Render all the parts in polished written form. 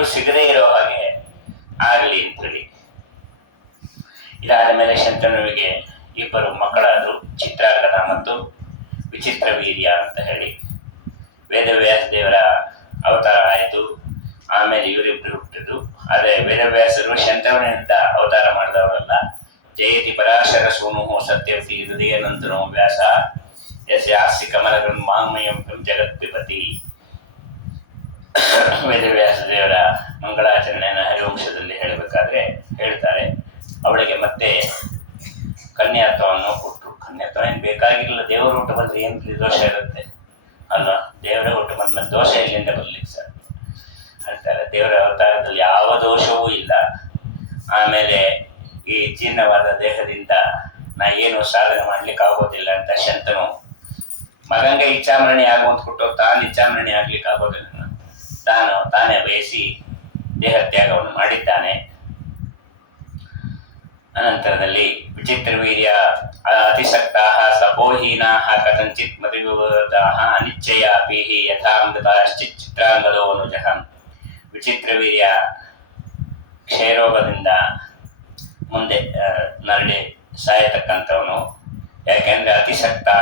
ಯಾರಿಗೂ ಸಿಗದೇ ಇರೋ ಹಾಗೆ ಆಗಲಿ ಅಂತೇಳಿ. ಇದಾದ ಮೇಲೆ ಶಂತನುವಿಗೆ ಇಬ್ಬರು ಮಕ್ಕಳಾದರು, ಚಿತ್ರಾಂಗದ ಮತ್ತು ವಿಚಿತ್ರ ವೀರ್ಯ ಅಂತ ಹೇಳಿ. ವೇದವ್ಯಾಸ ದೇವರ ಅವತಾರ ಆಯಿತು. ಆಮೇಲೆ ಇವರಿಬ್ಬರು ಹುಟ್ಟಿದ್ರು. ಆದರೆ ವೇದವ್ಯಾಸರು ಶಂತನುವಿನಿಂದ ಅವತಾರ ಮಾಡಿದವರಲ್ಲ. ಜಯತಿ ಪರಾಶರ ಸೂನು ಸತ್ಯವತಿ ಹೃದಯ ನಂದನೋ ವ್ಯಾಸ ಯಸ್ಯಾಸ್ತಿ ಕಮಲಗನ್ ಮಾಂಗಮಯಂ ಜಗತ್ಪಿಪತಿ. ವೇದವ್ಯಾಸ ದೇವರ ಮಂಗಳಾಚರಣೆಯನ್ನು ಹರಿವಂಶದಲ್ಲಿ ಹೇಳಬೇಕಾದ್ರೆ ಹೇಳ್ತಾರೆ, ಅವಳಿಗೆ ಮತ್ತೆ ಕನ್ಯಾತ್ವವನ್ನು ಕೊಟ್ಟರು. ಕನ್ಯಾತ್ವ ಏನು ಬೇಕಾಗಿರಲಿಲ್ಲ, ದೇವರ ಊಟ ಬಂದರೆ ಏನು ದೋಷ ಇರುತ್ತೆ ಅಲ್ವಾ? ದೇವರ ಊಟ ಬಂದ ದೋಷ ಇಲ್ಲಿಂದ ಬರ್ಲಿಕ್ಕೆ ಸಾಧ್ಯ ಹೇಳ್ತಾರೆ. ದೇವರ ಅವತಾರದಲ್ಲಿ ಯಾವ ದೋಷವೂ ಇಲ್ಲ. ಆಮೇಲೆ ಈ ಜೀರ್ಣವಾದ ದೇಹದಿಂದ ನಾ ಏನು ಸಾಧನೆ ಮಾಡ್ಲಿಕ್ಕೆ ಆಗೋದಿಲ್ಲ ಅಂತ ಶಂತನು ಮಗಂಗೆ ಇಚ್ಛಾಮರಣಿ ಆಗುವಂತ ಕೊಟ್ಟು ತಾನು ಇಚ್ಛಾಮರಣಿ ಆಗ್ಲಿಕ್ಕೆ ಆಗೋದಿಲ್ಲ, ತಾನೇ ಬಯಸಿ ದೇಹ ತ್ಯಾಗವನ್ನು ಮಾಡಿದ್ದಾನೆ. ಅನಂತರದಲ್ಲಿ ವಿಚಿತ್ರ ವೀರ್ಯ ಅತಿಸಕ್ತಾ ಸಪೋಹೀನಾ ಕಥಂಚಿತ್ ಮದುವಿಧಾ ಅನಿಶ್ಚಯ ಪೀಹಿ ಯಥಾಮೃತಾಶ್ಚಿತ್ ಚಿತ್ರಾಂಗದೋ ಅನುಜಃ. ವಿಚಿತ್ರ ವೀರ್ಯ ಕ್ಷಯರೋಗದಿಂದ ಮುಂದೆ ನರಳಿ ಸಾಯತಕ್ಕಂಥವನು. ಯಾಕೆಂದರೆ ಅತಿಸಕ್ತಾ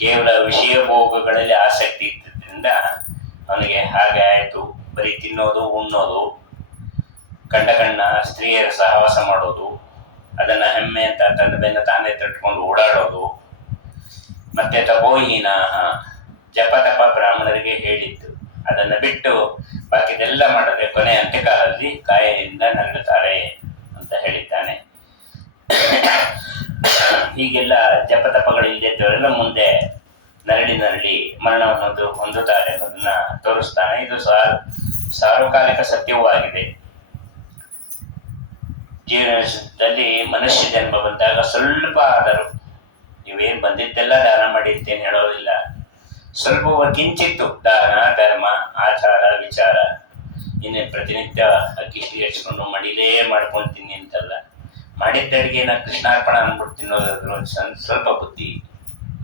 ಕೇವಲ ವಿಷಯ ಭೋಗಗಳಲ್ಲಿ ಆಸಕ್ತಿ ಇದ್ದಿದ್ದರಿಂದ ಅವನಿಗೆ ಹಾಗೆ ಆಯಿತು. ಬರೀ ತಿನ್ನೋದು, ಉಣ್ಣೋದು, ಕಣ್ಣ ಸ್ತ್ರೀಯರ ಸಹವಾಸ ಮಾಡೋದು, ಅದನ್ನು ಹೆಮ್ಮೆ ಅಂತ ತನ್ನ ಬೆನ್ನ ತಾನೇ ತಟ್ಕೊಂಡು ಓಡಾಡೋದು, ಮತ್ತೆ ತಪೋಹೀನ ಜಪತಪ ಬ್ರಾಹ್ಮಣರಿಗೆ ಹೇಳಿದ್ದು ಅದನ್ನು ಬಿಟ್ಟು ಬಾಕಿದೆಲ್ಲ ಮಾಡಿದ್ರೆ ಕೊನೆ ಅಂತ್ಯಕಾಲದಲ್ಲಿ ಕಾಯದಿಂದ ನರಳುತ್ತಾರೆ ಅಂತ ಹೇಳಿದ್ದಾನೆ. ಹೀಗೆಲ್ಲ ಜಪತಪಗಳಿಲ್ಲದವರೆಲ್ಲ ಮುಂದೆ ನರಳಿ ಮರಣವನ್ನು ಹೊಂದುತ್ತಾರೆ ಅನ್ನೋದನ್ನ ತೋರಿಸ್ತಾನೆ. ಇದು ಸಾರ್ವಕಾಲಿಕ ಸತ್ಯವೂ ಆಗಿದೆ. ಜೀವನದಲ್ಲಿ ಮನುಷ್ಯ ಜನ್ಮ ಬಂದಾಗ ಸ್ವಲ್ಪ ಆದರೂ ನೀವೇನು ಬಂದಿದ್ದೆಲ್ಲ ದಾನ ಮಾಡಿ ಅಂತೇನು ಹೇಳೋದಿಲ್ಲ. ಸ್ವಲ್ಪ ಕಿಂಚಿತ್ತು ದಾನ ಧರ್ಮ ಆಚಾರ ವಿಚಾರ, ಇನ್ನೇ ಪ್ರತಿನಿತ್ಯ ಅಕ್ಕಿಷ್ಟಿ ಹಚ್ಕೊಂಡು ಮಡಿಲೇ ಮಾಡ್ಕೊಂಡು ತಿನ್ನಿ ಅಂತಲ್ಲ. ಮಾಡಿದ್ದ ಅಡುಗೆನ ಕೃಷ್ಣಾರ್ಪಣ ಅಂದ್ಬಿಟ್ಟು ತಿನ್ನೋದಾದ್ರು ಸ್ವಲ್ಪ ಬುದ್ಧಿ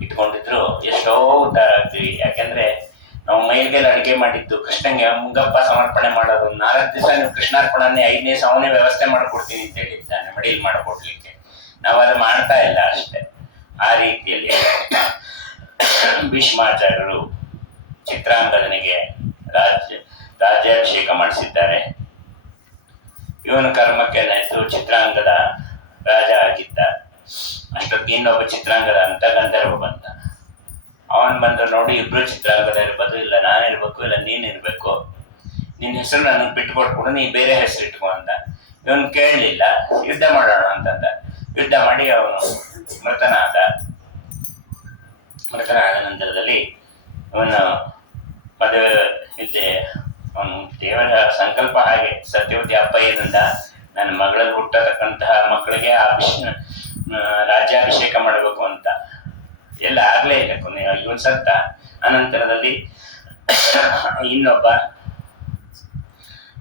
ಇಟ್ಕೊಂಡಿದ್ರು ಎಷ್ಟೋ ಉದ್ಧಾರ ಆಗ್ತೀವಿ. ಯಾಕೆಂದ್ರೆ ನಾವು ಮೈಲಿಗೆಲ್ಲ ಅಡುಗೆ ಮಾಡಿದ್ದು ಕೃಷ್ಣಂಗೆ ಮುಂಗಪ್ಪ ಸಮರ್ಪಣೆ ಮಾಡೋದು. 4 ದಿವಸ ನೀವು ಕೃಷ್ಣಾರ್ಪಣನೇ 5ನೇ ಅವನೇ ವ್ಯವಸ್ಥೆ ಮಾಡಿಕೊಡ್ತೀನಿ ಅಂತ ಹೇಳಿದ್ದಾನೆ ಮಡಿಲಿ ಮಾಡಿಕೊಡ್ಲಿಕ್ಕೆ. ನಾವು ಅದು ಮಾಡ್ತಾ ಇಲ್ಲ ಅಷ್ಟೇ. ಆ ರೀತಿಯಲ್ಲಿ ಭೀಷ್ಮಾಚಾರ್ಯರು ಚಿತ್ರಾಂಗದನಿಗೆ ರಾಜ್ಯಾಭಿಷೇಕ ಮಾಡಿಸಿದ್ದಾರೆ. ಇವನ ಕರ್ಮಕ್ಕೆ ಏನಾಯ್ತು, ಚಿತ್ರಾಂಗದ ರಾಜ ಆಗಿದ್ದ. ಅಷ್ಟೊತ್ತಿಗೆ ಇನ್ನೊಬ್ಬ ಚಿತ್ರಾಂಗದ ಅಂತ ಗಂಧರ್ವ ಬಂದ. ಅವನು ಬಂದು ನೋಡಿ, ಇಬ್ರು ಚಿತ್ರಾಂಗದ ಇರ್ಬೋದು, ಇಲ್ಲ ನಾನಿರ್ಬೇಕು ಇಲ್ಲ ನೀನಿರ್ಬೇಕು, ನಿನ್ನ ಹೆಸರು ನನಗೆ ಬಿಟ್ಟುಕೊಟ್ಬಿಡು, ನೀ ಬೇರೆ ಹೆಸರು ಇಟ್ಕೊ ಅಂತ. ಇವನು ಕೇಳಲಿಲ್ಲ. ಯುದ್ಧ ಮಾಡೋಣ ಅಂತಂದ. ಯುದ್ಧ ಮಾಡಿ ಅವನು ಮೃತನಾದ ನಂತರದಲ್ಲಿ ಅವನು ಮದುವೆ ಇಲ್ಲದೆ ಅವನು ದೇವರ ಸಂಕಲ್ಪ ಹಾಗೆ ಸತ್ಯವತಿ ಅಪ್ಪಯ್ಯನಿಂದ ನನ್ನ ಮಗಳಲ್ಲಿ ಹುಟ್ಟತಕ್ಕಂತಹ ಮಕ್ಕಳಿಗೆ ರಾಜ್ಯಾಭಿಷೇಕ ಮಾಡಬೇಕು ಅಂತ ಎಲ್ಲ ಆಗಲೇ ಇಲ್ಲ. ಕೊನೆ ಇವನು ಸತ್ತ. ಅನಂತರದಲ್ಲಿ ಇನ್ನೊಬ್ಬ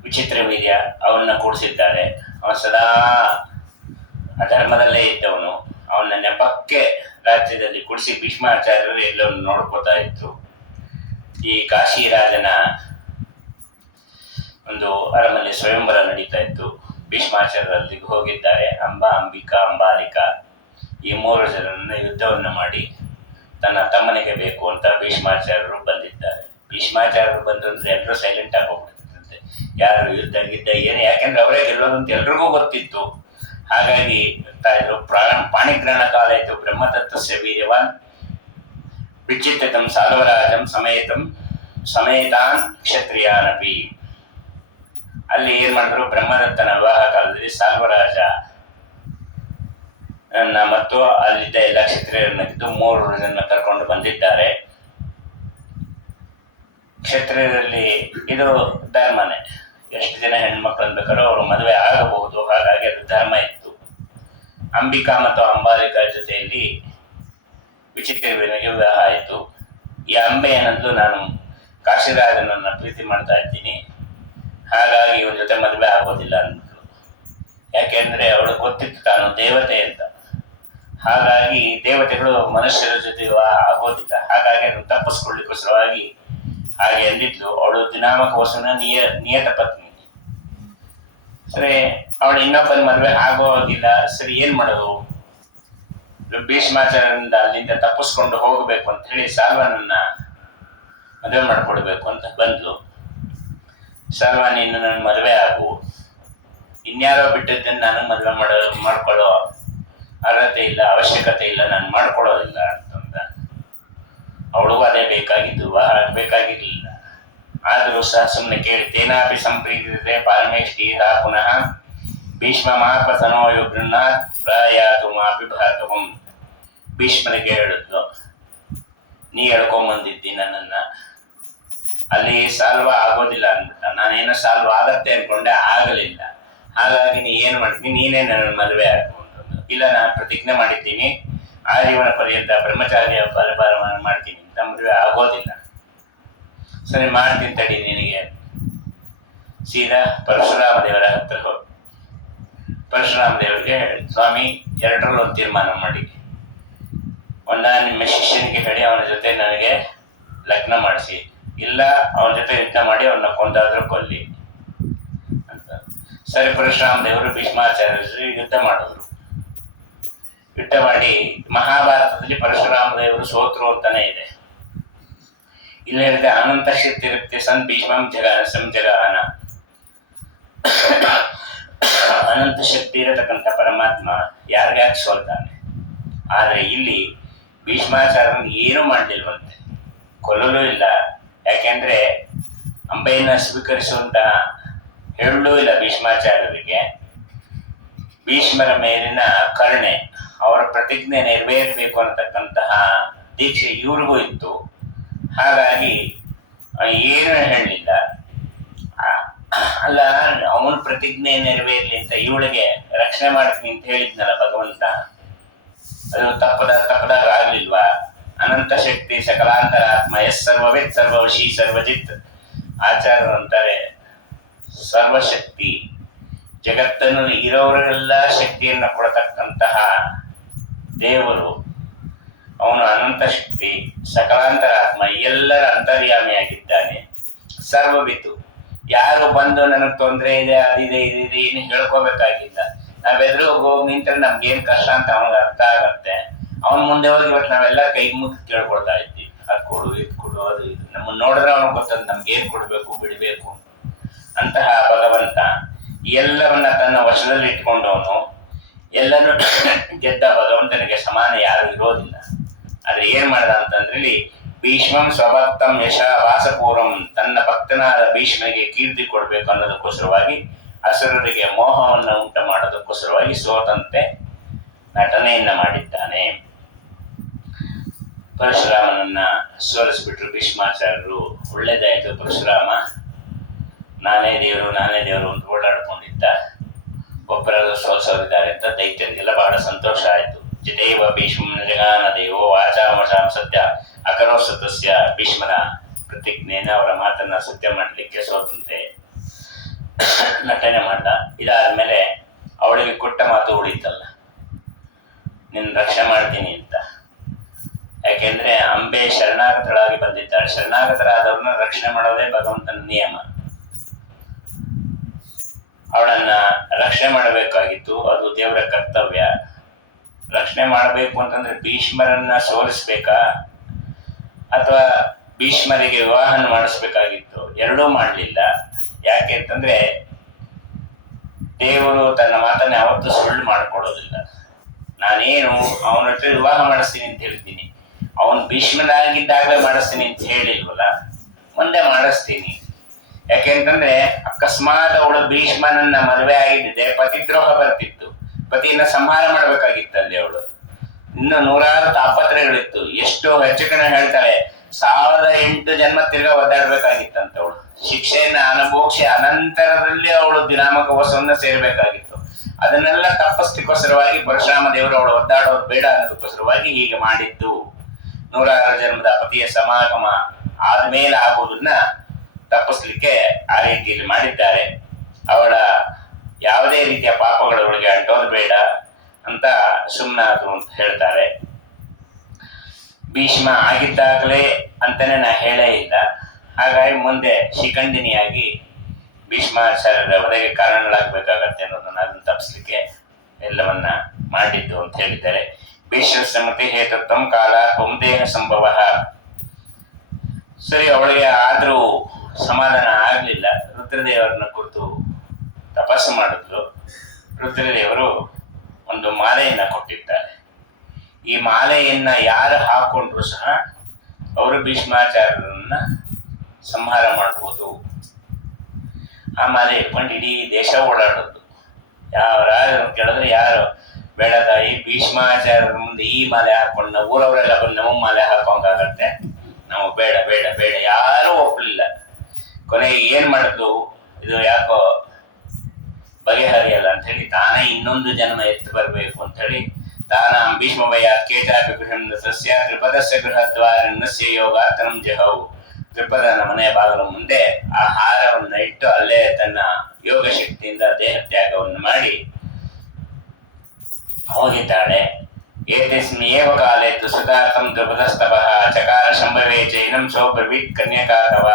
ವಿಚಿತ್ರ ವೀರ್ಯ ಅವನ್ನ ಕೂಡಿಸಿದ್ದಾರೆ. ಅವನು ಸದಾ ಅಧರ್ಮದಲ್ಲೇ ಇದ್ದವನು. ಅವನ ನೆಪಕ್ಕೆ ರಾಜ್ಯದಲ್ಲಿ ಕೂಡಿಸಿ ಭೀಷ್ಮಾಚಾರ್ಯರು ಎಲ್ಲವನ್ನು ನೋಡ್ಕೋತಾ ಇದ್ರು. ಈ ಕಾಶಿರಾಜನ ಒಂದು ಅರಮನೆ ಸ್ವಯಂವರ ನಡೀತಾ ಇತ್ತು. ಭೀಷ್ಮಾಚಾರ್ಯರು ಅಲ್ಲಿಗೆ ಹೋಗಿದ್ದಾರೆ. ಅಂಬಿಕಾ ಅಂಬಾಲಿಕಾ ಈ 3 ಜನರನ್ನು ಯುದ್ಧವನ್ನು ಮಾಡಿ ತನ್ನ ತಮ್ಮನಿಗೆ ಬೇಕು ಅಂತ ಭೀಷ್ಮಾಚಾರ್ಯರು ಬಂದಿದ್ದಾರೆ. ಭೀಷ್ಮಾಚಾರ್ಯರು ಬಂದಂದ್ರೆ ಎಲ್ಲರೂ ಸೈಲೆಂಟ್ ಆಗಿ ಹೋಗ್ಬಿಡ್ತಿದ್ದಂತೆ. ಯಾರು ಯುದ್ಧ ಗಿದ್ದ ಏನು, ಯಾಕೆಂದ್ರೆ ಅವರೇ ಗೆಲ್ಲೋದಂತ ಎಲ್ರಿಗೂ ಗೊತ್ತಿತ್ತು. ಹಾಗಾಗಿ ಇರ್ತಾ ಇದ್ರು. ಪಾಣಿಗ್ರಹಣ ಕಾಲ ಇತ್ತು. ಬ್ರಹ್ಮದತ್ತಸ್ಯ ವೀರ್ಯವಾನ್ ವಿಚಿತ್ತಂ ಸಾಲ್ವರಾಜಂ ಸಮೇತಾನ್ ಕ್ಷತ್ರಿಯಾನಪಿ. ಅಲ್ಲಿ ಏನ್ ಮಾಡಿದ್ರು, ಬ್ರಹ್ಮದತ್ತನ ವಿವಾಹ ಕಾಲದಲ್ಲಿ ಸಾಲ್ವರಾಜ ಮತ್ತು ಅಲ್ಲಿದ್ದ ಎಲ್ಲ ಕ್ಷತ್ರಿಯರನ್ನಾಗಿದ್ದು 3 ಜನ ಕರ್ಕೊಂಡು ಬಂದಿದ್ದಾರೆ. ಕ್ಷತ್ರಿಯರಲ್ಲಿ ಇದು ಧರ್ಮನೇ. ಎಷ್ಟು ಜನ ಹೆಣ್ಮಕ್ಳನ್ನು ಬೇಕಾದ್ರೂ ಅವರು ಮದುವೆ ಆಗಬಹುದು. ಹಾಗಾಗಿ ಅದು ಧರ್ಮ ಇತ್ತು. ಅಂಬಿಕಾ ಮತ್ತು ಅಂಬಾಲಿಕಾ ಜೊತೆಯಲ್ಲಿ ವಿಚಿತ್ರ ವೀರ್ಯನಿಗೆ ವಿವಾಹ ಆಯಿತು. ಈ ಅಂಬೆ ಏನಂದ್ಲು, ನಾನು ಕಾಶಿರಾಜನನ್ನ ಪ್ರೀತಿ ಮಾಡ್ತಾ ಇದ್ದೀನಿ, ಹಾಗಾಗಿ ಇವನ ಜೊತೆ ಮದುವೆ ಆಗೋದಿಲ್ಲ ಅಂದ್ಬಿಟ್ಲು. ಯಾಕೆಂದ್ರೆ ಅವಳು ಗೊತ್ತಿತ್ತು ತಾನು ದೇವತೆ ಅಂತ. ಹಾಗಾಗಿ ದೇವತೆಗಳು ಮನುಷ್ಯರ ಜೊತೆ ವಿವಾಹ ಆಗೋದಿಲ್ಲ. ಹಾಗಾಗಿ ಅದನ್ನು ತಪ್ಪಿಸ್ಕೊಳ್ಳಿಕ್ಕೋಸ್ಕರವಾಗಿ ಹಾಗೆ ಅಂದಿದ್ಲು. ಅವಳು ದಿನಾಮಕ ವಸುನ ನಿಯತ ಪತ್ನಿ. ಸರಿ, ಅವಳು ಇನ್ನೊಬ್ಬನ ಮದುವೆ ಆಗೋಗಿಲ್ಲ. ಸರಿ, ಏನ್ ಮಾಡೋದು? ಭೀಷ್ಮಾಚಾರ್ಯರಿಂದ ಅಲ್ಲಿಂದ ತಪ್ಪಿಸ್ಕೊಂಡು ಹೋಗಬೇಕು ಅಂತ ಹೇಳಿ ಸಾಲ್ವನನ್ನ ಮದುವೆ ಮಾಡ್ಕೊಡ್ಬೇಕು ಅಂತ ಬಂದ್ಲು. ಸಾಲ್ವ, ನೀನು ನನ್ನ ಮದುವೆ ಆಗು, ಇನ್ಯಾರೋ ಬಿಟ್ಟಿದ್ದನ್ನು ನಾನು ಮದುವೆ ಮಾಡ್ಕೊಳ್ಳೋ ಅರ್ಹತೆ ಇಲ್ಲ, ಅವಶ್ಯಕತೆ ಇಲ್ಲ, ನಾನು ಮಾಡ್ಕೊಳ್ಳೋದಿಲ್ಲ ಅಂತಂದ. ಅವಳಿಗೂ ಅದೇ ಬೇಕಾಗಿದ್ದು, ಬೇಕಾಗಿರ್ಲಿಲ್ಲ. ಆದರೂ ಸಹ ಸುಮ್ಮನೆ ಕೇಳಿ, ತೇನಾಪಿ ಸಂಪ್ರೀತಿಸಿದೆ ಪಾರಮೇಷ್ಟಿ ಪುನಃ ಭೀಷ್ಮ ಮಹಾಪತನೋ ಗೃಹಾತ್ ಪ್ರಯಾತು ಮಾಪಿ ಭಾತವಂ. ಭೀಷ್ಮನಿಗೆ ಹೇಳಿದ್ಲು, ನೀ ಹೇಳ್ಕೊಂಬಂದಿದ್ದಿ ನನ್ನನ್ನ, ಅಲ್ಲಿ ಸಾಲ್ವ ಆಗೋದಿಲ್ಲ ಅಂದ್ಬಿಟ್ಟ. ನಾನೇನೋ ಸಾಲ್ವ ಆಗತ್ತೆ ಅನ್ಕೊಂಡೆ, ಆಗಲಿಲ್ಲ. ಹಾಗಾಗಿ ನೀ ಏನು ಮಾಡ್ತೀನಿ, ನೀನೇ ನನ್ನ ಮದುವೆ ಆಗು ಅಂತಂದು. ಇಲ್ಲ, ನಾನು ಪ್ರತಿಜ್ಞೆ ಮಾಡಿದ್ದೀನಿ, ಆಜೀವನ ಪರ್ಯಂತ ಬ್ರಹ್ಮಚಾರ್ಯ ಫಲಪಾಲನೆ ಮಾಡ್ತೀನಿ ಅಂತ. ಮದುವೆ ಆಗೋದಿಲ್ಲ. ಸರಿ, ಮಾಡ್ತೀನಿ ತಡಿ ನಿನಗೆ. ಸೀದಾ ಪರಶುರಾಮ ದೇವರ ಹತ್ರ ಹೋಗಿ ಪರಶುರಾಮ ದೇವರಿಗೆ, ಸ್ವಾಮಿ, ಎರಡರಲ್ಲೂ ಒಂದು ತೀರ್ಮಾನ ಮಾಡಿ, ಒಂದ ನಿಮ್ಮ ಶಿಷ್ಯನಿಗೆ ಹೇಳಿ ಅವನ ಜೊತೆ ನನಗೆ ಲಗ್ನ ಮಾಡಿಸಿ, ಇಲ್ಲ ಅವನ ಜೊತೆ ಯುದ್ಧ ಮಾಡಿ ಅವನ್ನ ಕೊಂದಾದ್ರೂ ಕೊಲ್ಲಿ ಅಂತ. ಸರಿ, ಪರಶುರಾಮ ದೇವರು ಭೀಷ್ಮಾಚಾರ್ಯರು ಯುದ್ಧ ಮಾಡಿದ್ರು. ಯುದ್ಧ ಮಾಡಿ ಮಹಾಭಾರತದಲ್ಲಿ ಪರಶುರಾಮ ದೇವರು ಸೋತ್ರು ಅಂತಾನೆ ಇದೆ. ಇಲ್ಲಿ ಹೇಳಿದೆ, ಅನಂತ ಶಕ್ತಿ ಇರುತ್ತೆ ಸನ್ ಭೀಷ್ಮಂ ಜಗಾನ. ಅನಂತ ಶಕ್ತಿ ಇರತಕ್ಕಂಥ ಪರಮಾತ್ಮ ಯಾರ್ಯಾಕೆ ಸೋಲ್ತಾನೆ. ಆದ್ರೆ ಇಲ್ಲಿ ಭೀಷ್ಮಾಚಾರ್ಯನ ಏನೂ ಮಾಡಲಿಲ್ವಂತೆ, ಕೊಲ್ಲಲೂ ಇಲ್ಲ. ಯಾಕೆಂದ್ರೆ ಅಂಬೆಯನ್ನ ಸ್ವೀಕರಿಸುವಂತ ಹೇಳಲೂ ಇಲ್ಲ ಭೀಷ್ಮಾಚಾರ್ಯರಿಗೆ. ಭೀಷ್ಮರ ಮೇಲಿನ ಕರುಣೆ, ಅವರ ಪ್ರತಿಜ್ಞೆ ನೆರವೇರಬೇಕು ಅನ್ನತಕ್ಕಂತಹ ದೀಕ್ಷೆ ಇವ್ರಿಗೂ ಇತ್ತು. ಹಾಗಾಗಿ ಏನು ಹೇಳಲಿಲ್ಲ. ಅಲ್ಲ, ಅವನ ಪ್ರತಿಜ್ಞೆ ನೆರವೇರಲಿ ಅಂತ ಇವಳಿಗೆ ರಕ್ಷಣೆ ಮಾಡ್ತೀನಿ ಅಂತ ಹೇಳಿದ್ನಲ್ಲ ಭಗವಂತ, ಅದು ತಪ್ಪದಾಗ ಆಗ್ಲಿಲ್ವಾ? ಅನಂತ ಶಕ್ತಿ ಸಕಲಾಂತರಾತ್ಮ ಎಸ್ ಸರ್ವವಿತ್ ಸರ್ವವಶಿ ಸರ್ವಜಿತ್. ಆಚಾರ್ಯರು ಅಂತಾರೆ, ಸರ್ವಶಕ್ತಿ, ಜಗತ್ತನ್ನು ಇರೋರೆಲ್ಲ ಶಕ್ತಿಯನ್ನು ಕೊಡತಕ್ಕಂತಹ ದೇವರು ಅವನು. ಅನಂತ ಶಕ್ತಿ, ಸಕಲಾಂತರಾತ್ಮ, ಎಲ್ಲರ ಅಂತರ್ಯಾಮಿಯಾಗಿದ್ದಾನೆ. ಸರ್ವವಿತ್ತು, ಯಾರು ಬಂದು ನನಗೆ ತೊಂದರೆ ಇದೆ, ಅದಿದೆ ಇದಿದೆ ಏನು ಹೇಳ್ಕೋಬೇಕಾಗಿಲ್ಲ. ನಾವೆದ್ರು ಹೋಗಿ ನಿಂತ್ರೆ ನಮ್ಗೇನು ಕಷ್ಟ ಅಂತ ಅವನಿಗೆ ಅರ್ಥ ಆಗತ್ತೆ. ಅವನ ಮುಂದೆ ಹೋಗಿ ಇವತ್ತು ನಾವೆಲ್ಲ ಕೈ ಮುಗಿ ಕೇಳ್ಕೊಳ್ತಾ ಇದ್ವಿ, ಅದು ಕೊಡು, ಇದು ಕೊಡು, ಅದು ಇದು. ನಮ್ಮನ್ನು ನೋಡಿದ್ರೆ ಅವನಿಗೆ ಗೊತ್ತದ ನಮ್ಗೇನು ಕೊಡಬೇಕು ಬಿಡಬೇಕು. ಅಂತಹ ಭಗವಂತ ಎಲ್ಲವನ್ನ ತನ್ನ ವಶದಲ್ಲಿ ಇಟ್ಕೊಂಡವನು, ಎಲ್ಲನೂ ಗೆದ್ದ ಭಗವಂತನಿಗೆ ಸಮಾನ ಯಾರು ಇರೋದಿಲ್ಲ. ಆದ್ರೆ ಏನ್ ಮಾಡ್ದ ಅಂತಂದ್ರೆ, ಇಲ್ಲಿ ಭೀಷ್ಮಂ ಸ್ವಭಕ್ತಂ ಯಶ ವಾಸಪೂರ್ವಂ, ತನ್ನ ಭಕ್ತನಾದ ಭೀಷ್ಮನಿಗೆ ಕೀರ್ತಿ ಕೊಡ್ಬೇಕು ಅನ್ನೋದಕ್ಕೋಸ್ಕರವಾಗಿ, ಅಸುರರಿಗೆ ಮೋಹವನ್ನು ಉಂಟು ಮಾಡೋದಕ್ಕೋಸ್ಕರವಾಗಿ ಸೋತಂತೆ ನಟನೆಯನ್ನ ಮಾಡಿದ್ದಾನೆ. ಪರಶುರಾಮನನ್ನ ಸೋಲಿಸ್ಬಿಟ್ರು ಭೀಷ್ಮಾಚಾರ್ಯರು. ಒಳ್ಳೇದಾಯ್ತು, ಪರಶುರಾಮ ನಾನೇ ದೇವರು ಅಂತ ಓಡಾಡ್ಕೊಂಡಿದ್ದ, ಒಬ್ಬರಲ್ಲೂ ಸೋಲಿಸೋರಿದ್ದಾರೆ ಅಂತ ದೈತ್ಯರಿಗೆಲ್ಲ ಬಹಳ ಸಂತೋಷ ಆಯ್ತು. ಜಿತೈವ ಭೀಷ್ಮ ಜಗಾನದೇವೋ ವಾಚಾಮಶಾಂ ಸತ್ಯ ಅಕರೋ ಸತಸ್ಯ. ಭೀಷ್ಮರ ಪ್ರತಿಜ್ಞೆನ, ಅವರ ಮಾತನ್ನ ಸತ್ಯ ಮಾಡಲಿಕ್ಕೆ ಸೋತಂತೆ ನಟನೆ ಮಾಡ್ದ. ಇದಾದ್ಮೇಲೆ ಅವಳಿಗೆ ಕೊಟ್ಟ ಮಾತು ಉಳಿತಲ್ಲ, ನಿನ್ನ ರಕ್ಷಣೆ ಮಾಡ್ತೀನಿ ಅಂತ. ಯಾಕೆಂದ್ರೆ ಅಂಬೆ ಶರಣಾಗತಳಾಗಿ ಬಂದಿದ್ದಾಳೆ. ಶರಣಾಗತರಾದವ್ರನ್ನ ರಕ್ಷಣೆ ಮಾಡೋದೇ ಭಗವಂತನ ನಿಯಮ. ಅವಳನ್ನ ರಕ್ಷಣೆ ಮಾಡಬೇಕಾಗಿತ್ತು, ಅದು ದೇವರ ಕರ್ತವ್ಯ. ರಕ್ಷಣೆ ಮಾಡಬೇಕು ಅಂತಂದ್ರೆ ಭೀಷ್ಮರನ್ನ ಸೋಲಿಸ್ಬೇಕಾ ಅಥವಾ ಭೀಷ್ಮರಿಗೆ ವಿವಾಹನ ಮಾಡಿಸ್ಬೇಕಾಗಿತ್ತು? ಎರಡೂ ಮಾಡಲಿಲ್ಲ. ಯಾಕೆ ಅಂತಂದ್ರೆ ದೇವರು ತನ್ನ ಮಾತನ್ನ ಯಾವತ್ತೂ ಸುಳ್ಳು ಮಾಡಿಕೊಡೋದಿಲ್ಲ. ನಾನೇನು ಅವನ ಹತ್ರ ವಿವಾಹ ಮಾಡಿಸ್ತೀನಿ ಅಂತ ಹೇಳ್ತೀನಿ, ಅವನು ಭೀಷ್ಮನಾಗಿದ್ದಾಗಲೇ ಮಾಡಿಸ್ತೀನಿ ಅಂತ ಹೇಳಿಲ್ವಲ್ಲ, ಮುಂದೆ ಮಾಡಿಸ್ತೀನಿ. ಯಾಕೆಂತಂದ್ರೆ ಅಕಸ್ಮಾತ್ ಅವಳು ಭೀಷ್ಮನನ್ನ ಮದುವೆ ಆಗಿದ್ದೆ ಪತಿದ್ರೋಹ ಬರ್ತಿತ್ತು, ಪತಿಯನ್ನ ಸಂಹಾರ ಮಾಡ್ಬೇಕಾಗಿತ್ತಲ್ಲಿ ಅವಳು. ಇನ್ನು ನೂರಾರು ತಾಪತ್ರಗಳಿತ್ತು. ಎಷ್ಟು ಹೆಚ್ಚು ಕಡೆ ಹೇಳ್ತಾಳೆ, 1008 ಜನ್ಮ ತಿರ್ಗಾ ಒದ್ದಾಡ್ಬೇಕಾಗಿತ್ತಂತ ಅವಳು. ಶಿಕ್ಷೆಯನ್ನ ಅನುಭೋಗಿಸಿ ಅನಂತರದಲ್ಲಿ ಅವಳು ದಿನಾಮಕ ವಸವನ್ನ ಸೇರ್ಬೇಕಾಗಿತ್ತು. ಅದನ್ನೆಲ್ಲ ತಪ್ಪಿಸ್ಲಿಕ್ಕೋಸ್ಕರವಾಗಿ ಪರಶುರಾಮ ದೇವರು ಅವಳು ಒದ್ದಾಡೋದು ಬೇಡ ಅನ್ನೋದಕ್ಕೋಸ್ಕರವಾಗಿ ಹೀಗೆ ಮಾಡಿದ್ದು. 106 ಜನ್ಮದ ಪತಿಯ ಸಮಾಗಮ ಆದ್ಮೇಲೆ ಆಗುವುದನ್ನ ತಪ್ಪಿಸ್ಲಿಕ್ಕೆ ಆ ರೀತಿಯಲ್ಲಿ ಮಾಡಿದ್ದಾರೆ. ಅವಳ ಯಾವುದೇ ರೀತಿಯ ಪಾಪಗಳು ಅವಳಿಗೆ ಅಂಟೋದು ಬೇಡ ಅಂತ ಸುಮ್ಮನಾದ್ರು ಅಂತ ಹೇಳ್ತಾರೆ. ಭೀಷ್ಮ ಆಗಿದ್ದಾಗಲೇ ಅಂತಾನೆ ನಾ ಹೇಳೇ ಇಲ್ಲ. ಹಾಗಾಗಿ ಮುಂದೆ ಶಿಖಂಡಿನಿಯಾಗಿ ಭೀಷ್ಮಾಚಾರ್ಯರ ವಧೆಗೆ ಕಾರಣಗಳಾಗಬೇಕಾಗತ್ತೆ ಅನ್ನೋದನ್ನ ಅದನ್ನು ತಪ್ಪಿಸ್ಲಿಕ್ಕೆ ಎಲ್ಲವನ್ನ ಮಾಡಿದ್ದು ಅಂತ ಹೇಳಿದ್ದಾರೆ. ಭೀಷ್ಮಸ್ಯ ಮೃತಿ ಹೇತತ್ವಂ ಕಾಲ ಪುಂದೇನ ಸಂಭವ. ಸರಿ, ಅವಳಿಗೆ ಆದ್ರೂ ಸಮಾಧಾನ ಆಗ್ಲಿಲ್ಲ. ರುದ್ರದೇವರನ್ನ ಕುರಿತು ತಪಸ್ಸು ಮಾಡಿದ್ಲು. ರುದ್ರದೇವರು ಒಂದು ಮಾಲೆಯನ್ನ ಕೊಟ್ಟಿದ್ದಾರೆ. ಈ ಮಾಲೆಯನ್ನ ಯಾರು ಹಾಕೊಂಡ್ರು ಸಹ ಅವರು ಭೀಷ್ಮಾಚಾರ್ಯರನ್ನ ಸಂಹಾರ ಮಾಡ್ಬೋದು. ಆ ಮಾಲೆ ಇಟ್ಕೊಂಡು ಇಡೀ ದೇಶ ಓಡಾಡೋದು. ಯಾವ ರಾಜರು ಕೇಳಿದ್ರೆ ಯಾರು ಬೇಡ ತಾಯಿ, ಭೀಷ್ಮಾಚಾರ್ಯರ ಮುಂದೆ ಈ ಮಾಲೆ ಹಾಕೊಂಡು ನಾವು ಊರವರೆಲ್ಲ ಬಂದು ನಮ್ಮ ಮಾಲೆ ಹಾಕೋಂಗಾಗತ್ತೆ, ನಾವು ಬೇಡ ಬೇಡ ಬೇಡ, ಯಾರೂ ಒಪ್ಪಲಿಲ್ಲ. ಕೊನೆಗೆ ಏನ್ ಮಾಡಿದ್ಲು, ಇದು ಯಾಕೋ ಬಗೆಹರಿಯಲ್ಲ ಅಂತ ಹೇಳಿ ತಾನೇ ಇನ್ನೊಂದು ಜನ್ಮ ಎತ್ತು ಬರಬೇಕು ಅಂತ ಹೇಳಿ ತಾನ ಭೀಷ್ಮವಯ ಕೇಟಾಭಿಗೃಹಂದ ಸಸ್ಯ ತ್ರಿಪದಸ್ಯ ಗೃಹದ್ವಾರಸ್ಯ ಯೋಗಾತನಂ ಜಹವು. ತ್ರಿಪದನ ಮನೆಯ ಬಾಗಿಲ ಮುಂದೆ ಆ ಹಾರವನ್ನು ಇಟ್ಟು ಅಲ್ಲೇ ತನ್ನ ಯೋಗ ಶಕ್ತಿಯಿಂದ ದೇಹ ತ್ಯಾಗವನ್ನು ಮಾಡಿ ಹೋಗಿದ್ದಾಳೆ. ಏತಸ್ಮಿನ್ ಏವ ಕಾಲೇ ತು ಸುಧಾರ್ಥಂ ದ್ರುಪದಸ್ತಪಃ ಚಕಾರ ಶಂಭವೇ ಚೈನಂ ಸೋಬ್ರವೀತ್ ಕನ್ಯಕಾತವ.